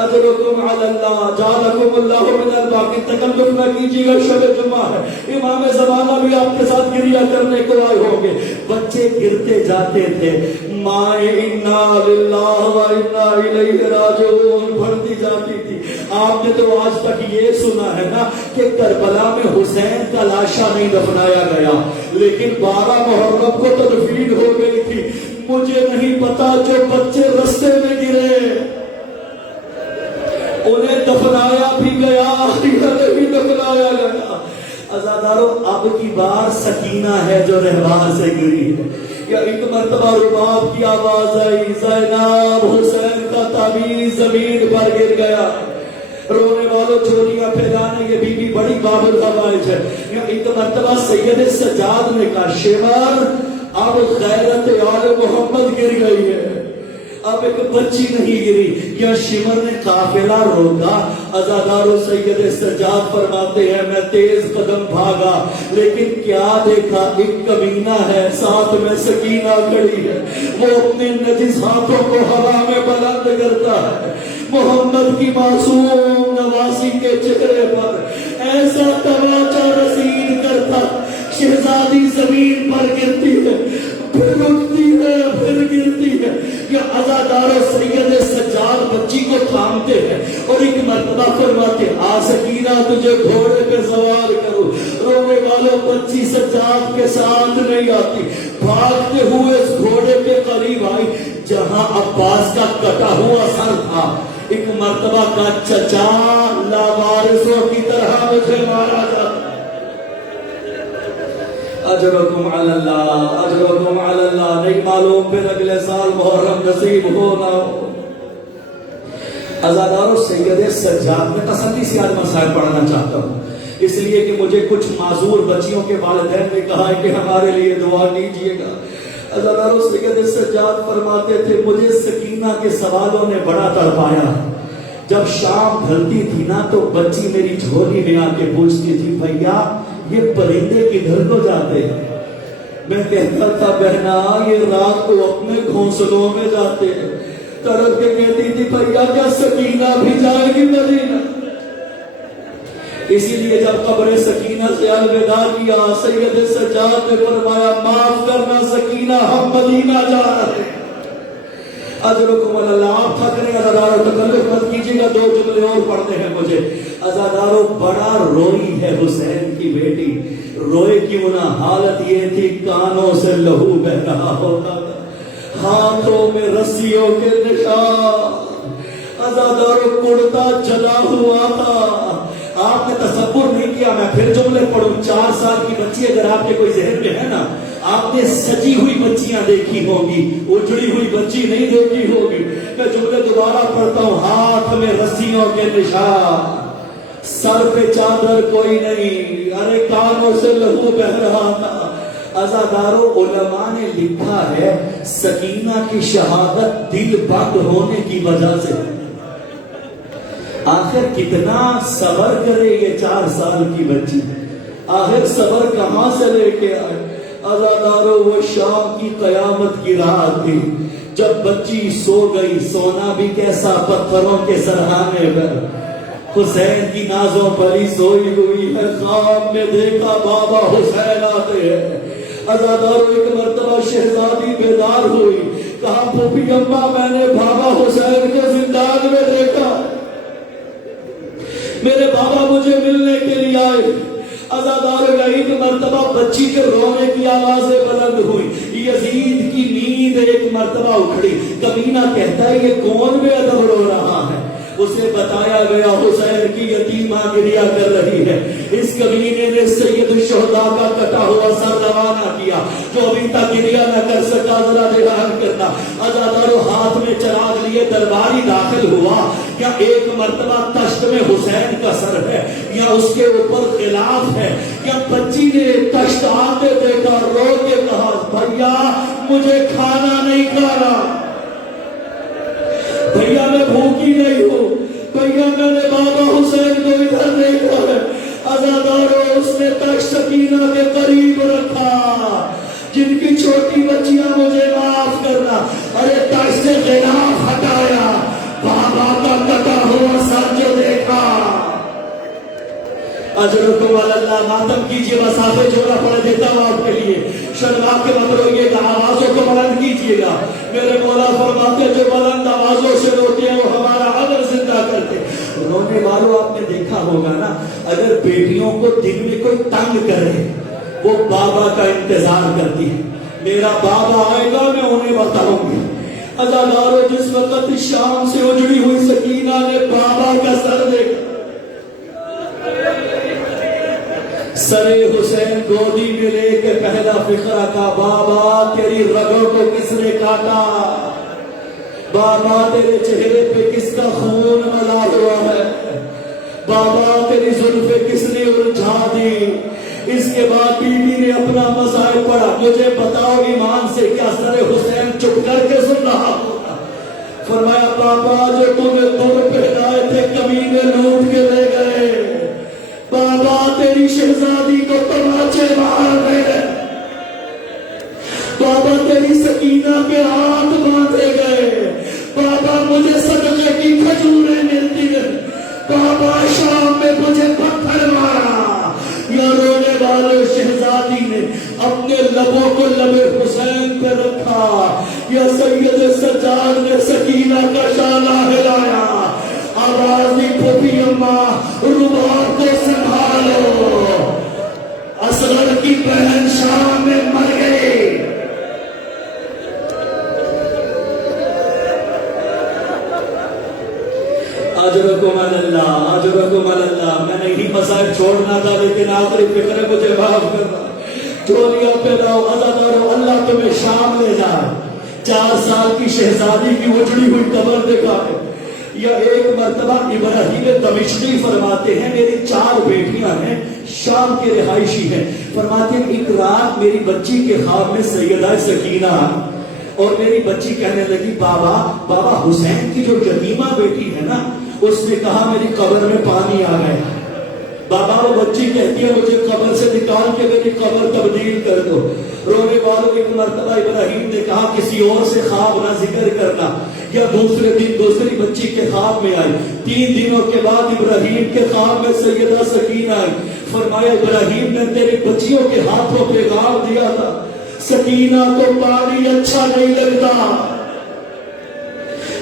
اجرکم علی اللہ جعلکم اللہ من الباقی. تکلف نہ کیجیے گا، شب جمعہ ہے، امام زمانہ بھی آپ کے ساتھ گریا کرنے کو آئے ہوں گے. بچے گرتے جاتے تھے، مائے انا للہ و انا الیہ راجعون پڑھتی جاتی تھی. آپ نے تو آج تک یہ سنا ہے نا کہ کربلا میں حسین کا لاشا نہیں دفنایا گیا، لیکن 12 محرم کو تدفین ہو گئی تھی. مجھے نہیں پتا جو بچے رستے میں گرے انہیں دفنایا بھی گیا یا نہیں دفنایا گیا. عزاداروں اب کی بار سکینہ ہے جو رہبان سے گری ہے. یا ایک مرتبہ رباب کی آواز آئی، زینب حسین کا تعویذ زمین پر گر گیا. رونے والوں چوریاں پھیلانے یہ بی بی بڑی قابل خواہش ہے. یا ایک مرتبہ سید سجاد نے کہا شمر اب غیرت آل محمد گر گئی ہے، اب ایک بچی نہیں گری. یا شمر نے قافلہ روکا. عزادارو سید سجاد فرماتے ہیں میں تیز قدم بھاگا لیکن کیا دیکھا، ایک کمینہ ہے ساتھ میں سکینہ کھڑی ہے. وہ اپنے نجس ہاتھوں کو ہوا میں بلند کرتا ہے. محمد کی معصوم نوازی کے چہرے پر ایسا تماچا رسید کرتا، شہزادی زمین پر گرتی ہے، پھر اٹھتی ہے، پھر گرتی ہے. یا عزادارو سید سجاد بچی کو تھامتے ہیں اور ایک مرتبہ فرماتے آ سکینہ تجھے گھوڑے پہ سوار کروں. رونے والوں بچی سجاد کے ساتھ نہیں آتی، بھاگتے ہوئے اس گھوڑے کے قریب آئی جہاں عباس کا کٹا ہوا سر تھا. ایک مرتبہ کا چچا لاوارثوں کی طرح مجھے مارا جاتا. اجرکم علی اللہ اجرکم علی اللہ. نہیں معلوم پھر اگلے سال محرم نصیب ہو نہ ہو. عزادارو سید سجاد میں تسلی سے آج مسائل پڑھنا چاہتا ہوں اس لیے کہ مجھے کچھ معذور بچیوں کے والدین نے کہا ہے کہ ہمارے لیے دعا کیجیے گا. عزادارو سید سجاد فرماتے تھے مجھے سکینہ کے سوالوں نے بڑا تڑپایا. جب شام ڈھلتی تھی نا تو بچی میری جھولی میں آ کے پوچھتی تھی بھیا یہ پرندے کدھر کو جاتے ہیں؟ میں کہتا تھا بہنا یہ رات کو اپنے گھونسلوں میں جاتے ہیں. تڑپ کے کہتی تھی بھیا کیا سکینہ بھی جائے گی مدینہ؟ اسی لیے جب قبر سکینہ سے الوداع کیا سید سجاد نے فرمایا معاف کرنا سکینہ ہم مدینہ جا رہے ہیں. اجرکم اللہ. آپ تھک رہے عزادارو تکلف مت کیجیے گا، 2 جملے اور پڑھتے ہیں مجھے. عزادارو بڑا روئی ہے حسین کی بیٹی. روئے کیوں نہ، حالت یہ تھی کانوں سے لہو بہ رہا ہوتا تھا، ہاتھوں میں رسیوں کے نشان. عزادارو کرتا جلا ہوا تھا. آپ نے تصور نہیں کیا. میں پھر جملے پڑھوں. 4 سال کی بچی اگر آپ کے کوئی ذہن میں ہے نا، آپ نے سجی ہوئی بچیاں دیکھی ہوں گی، اجڑی ہوئی بچی نہیں دیکھی ہوگی. میں جملے دوبارہ پڑھتا ہوں. ہاتھ میں رسیوں کے نشان، سر پہ چادر کوئی نہیں، ارے کانوں سے لہو بہ رہا تھا. عزادارو علماء نے لکھا ہے سکینہ کی شہادت دل بند ہونے کی وجہ سے. آخر کتنا صبر کرے یہ 4 سال کی بچی, آخر صبر کہاں سے لے کے آئے. عزادارو وہ شام کی قیامت کی رات تھی جب بچی سو گئی, سونا بھی کیسا پتھروں کے سرہانے پر. حسین کی نازوں پر ہی سوئی ہوئی ہے, خواب میں دیکھا بابا حسین آتے ہیں. عزادارو ایک مرتبہ شہزادی بیدار ہوئی, کہا پھوپھی اماں میں نے بابا حسین کو زندان میں دیکھا, میرے بابا مجھے ملنے کے لیے آئے. عزادارو ایک مرتبہ بچی کے رونے کی آوازیں بلند ہوئی. یزید کی نیند ایک مرتبہ اکھڑی. کمینہ کہتا ہے یہ کون بے ادب رو رہا ہے. اسے بتایا گیا حسین کی یتیمہ گریا کر رہی ہے. اس کمینے نے سید الشہداء کا کٹا ہوا سر روانہ کیا, جو ابھی تک گریا نہ کر سکا, ذرا دھیان کرنا. عزادارو ہاتھ میں چراغ لیے درباری داخل ہوا. کیا ایک مرتبہ تشت میں حسین کا سر ہے یا اس کے اوپر خلاف ہے. کیا بچی نے تشت آتے دیکھا, رو کے کہا بھیا مجھے کھانا نہیں کھانا, بھیا میں بھوکی نہیں ہوں, بھیا میں نے بابا حسین کو ادھر دیکھا ہے. عزادارو اس نے تشت سکینہ کے قریب رکھا. جن کی چھوٹی بچیاں مجھے معاف کرنا, ارے تشت سے غلاف ہٹایا, بابا کا کٹا ہوا سر جو دیکھا. اجرکم اللہ, ماتم کیجئے, مسافے جھولا پڑھ دیتا ہوں آپ کے لیے. شراب کے مت روئیے گا, آوازوں کو بلند کیجئے گا. میرے مولا فرماتے جو بلند آوازوں سے روتے ہیں وہ ہمارا عمل زندہ کرتے. رونے والوں آپ نے دیکھا ہوگا نا, اگر بیٹیوں کو دن میں کوئی تنگ کرے وہ بابا کا انتظار کرتی ہے, میرا بابا آئے گا میں انہیں بتاؤں گی. عزادارو جس وقت شام سے اجڑی ہوئی سکینہ نے بابا کا سر دیکھا, سرے حسین گودی میں لے کے پہلا فقرہ کا, بابا تیری رگوں کو کس نے کاٹا, بابا تیرے چہرے پہ کس کا خون ملا ہوا ہے, بابا تیری زلفیں کس نے الجھا دی. اس کے بعد بی بی نے اپنا مسائل پڑھا. مجھے بتاؤ ایمان سے کیا سرے حسین چپ کر کے سن رہا ہوگا. فرمایا بابا جو تمہیں دور پہنائے تھے کمینے لوٹ کے لے گئے, بابا تیری شہزادی کو تماچے مار گئے, بابا تیری سکینہ کے ہاتھ باندھے گئے, بابا مجھے صدقے کی کھجوریں ملتی ہیں, بابا شام میں مجھے پتھر مارا. یا رونے والے شہزادی نے اپنے لبوں کو لبے حسین پہ رکھا. یا سید سجاد نے سکینہ کا شانہ ہلایا, آواز دی پھوپھی اماں رباب کو سنبھالو, اصغر کی بہن شام میں مر گئی. اجرکم اللہ, اجرکم اللہ. میں نے ہی مسائل چھوڑنا تھا لیکن آخری فکر مجھے معاف کرنا. چولیاں پہ لاؤ. عزادارو اللہ تمہیں شام لے جائے. 4 سال کی شہزادی کی اجڑی ہوئی قبر دکھائے. یا ایک مرتبہ ابراہیم دمشقی فرماتے ہیں میری 4 بیٹیاں ہیں, شام کے رہائشی ہیں. فرماتے ہیں ایک رات میری بچی کے خواب میں سیدہ سکینہ اور میری بچی کہنے لگی بابا حسین کی جو یتیمہ بیٹی ہے نا اس نے کہا میری قبر میں پانی آ گیا. بابا وہ بچی کہتی ہے مجھے قبر سے نکال کے میری قبر تبدیل کر دو. رونے والوں ایک مرتبہ ابراہیم نے کہا کسی اور سے خواب نہ ذکر کرنا. یا دوسرے دن دوسری بچی کے خواب میں آئی. 3 دنوں کے بعد ابراہیم کے خواب میں سیدہ سکینہ آئی. فرمایا ابراہیم نے تیری بچیوں کے ہاتھوں پیغام دیا تھا سکینہ کو پانی اچھا نہیں لگتا.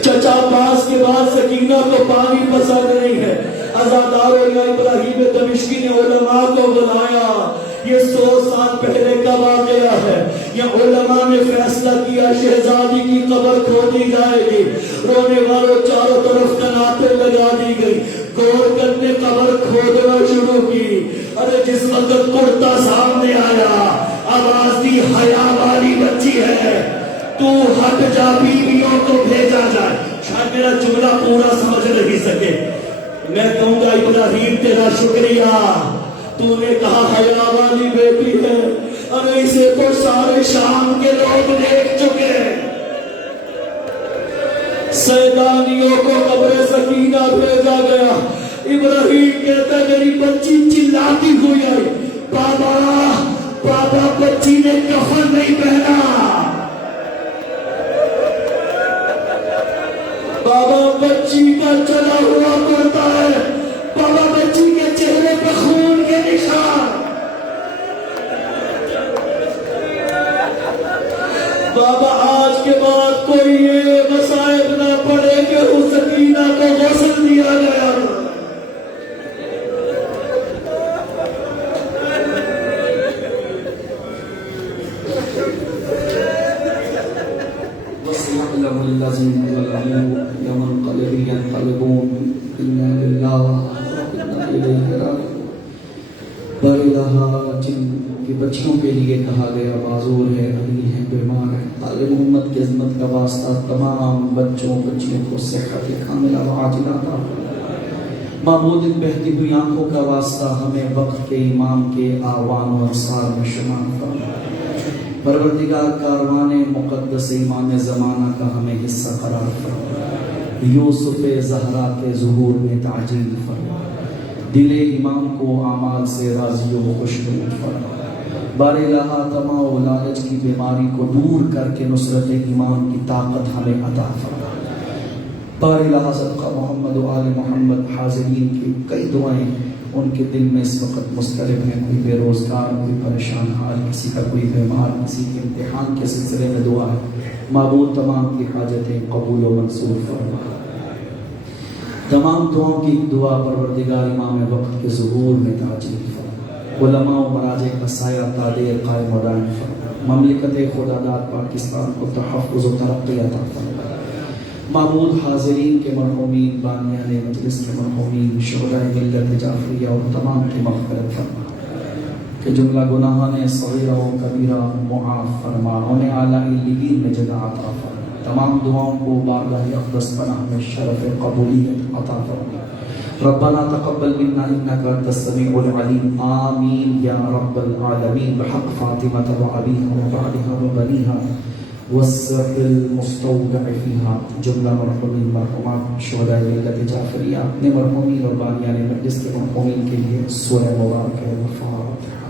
چچا پاس کے بعد سکینہ کو پانی پسند نہیں ہے. عزادارو یا ابراہیم دمشقی نے علماء کو بلایا. یہ 100 سال پہلے کا واقعہ ہے. یہ علماء نے فیصلہ کیا شہزادی کی قبر کھودی جائے گی. رونے والوں چاروں طرف کناتیں لگا دی گئی. غور کرنے قبر کھودنا شروع کی. ارے جس وقت کرتا سامنے آیا آواز دی حیا والی بچی ہے تو ہٹ جا, بیویوں کو بھیجا جائے. شاید میرا جملہ پورا سمجھ نہیں سکے. میں کہوں گا ابراہیم تیرا شکریہ, تو نے کہا حیا والی بیٹی ہے. ارے اسے تو سارے شام کے لوگ دیکھ چکے ہیں. سیدانیوں کو قبر سکینہ بھیجا گیا. ابراہیم کہتا ہے میری بچی چلاتی ہوئی آئی, بابا بابا بچی نے کفن نہیں پہنا. بابا بچی کا چلا ہوا کرتا ہے, بابا بچی کے چہرے پہ خون کے نشان. بابا آج کے بعد کوئی یہ مصائب نہ پڑے کہ اس سکینہ کو غسل دیا گیا. وَسَيَعْلَمُ الَّذِينَ ظَلَمُوا يَوْمَ الْقِيَامَةِ يَنقَلِبُونَ إِنَّا لِلَّهِ وَإِنَّا إِلَيْهِ رَاجِعُونَ. بَرِلَهَا جن کی بچیوں کے لیے کہا گیا معذور ہے, علی ہے, بیمار ہے. آل محمد کی عظمت کا واسطہ تمام بچوں بچیوں کو صحت کاملہ و عاجلہ عطا فرما. معبود ان بہتی ہوئی آنکھوں کا واسطہ ہمیں وقت کے امام کے آوان و انصار میں شمار فرما. پروردگار کاروان مقدس ایمان زمانہ کا ہمیں حصہ قرار فرما. یوسف زہرا کے ظہور میں تعجیل فرما. دل امام کو اعمال سے راضی و خوشنود فرما. بار الہ طمع و لالچ کی بیماری کو دور کر کے نصرت ایمان کی طاقت ہمیں عطا فرما. بار الہ صدقہ محمد و آل محمد حاضرین کی کئی دعائیں ان کے دل میں اس وقت مضطرب ہیں. کوئی بے روزگار, کوئی پریشان حال, کسی کا کوئی بیمار, کسی کے امتحان کے سلسلے میں دعا ہے. معبود تمام کی حاجتیں قبول و منصور فرما. تمام دعاؤں کی دعا پروردگار امام وقت کے ظہور میں تعجیل فرما. علماء و مراجع کا سایہ تادیر قائم و دائم فرما. مملکت خدا داد پاکستان کو تحفظ و ترقی عطا فرما. معبود حاضرین کے مرحومین, بانیان مجلس کے مرحومین, شہدائے ملت جعفریہ اور تمام کی مغفرت فرما. کہ جملہ گناہان صغیرہ و کبیرہ معاف فرما. انہیں اعلیٰ علیین میں جگہ عطا فرما. تمام دعاؤں کو بارگاہ اقدس پناہ میں شرف قبولیت عطا فرما. ربنا تقبل منا انك انت السميع العليم. آمین یا رب العالمین. بحق فاطمة وابیها وبعدها وبنیها والسر المستودع فيها. جملہ مرحومین مرحومات شہداء ملت جعفریہ اپنے مرحومین اور بانیان مجلس کے مرحومین کے لیے سورہ مبارک الفاتحہ.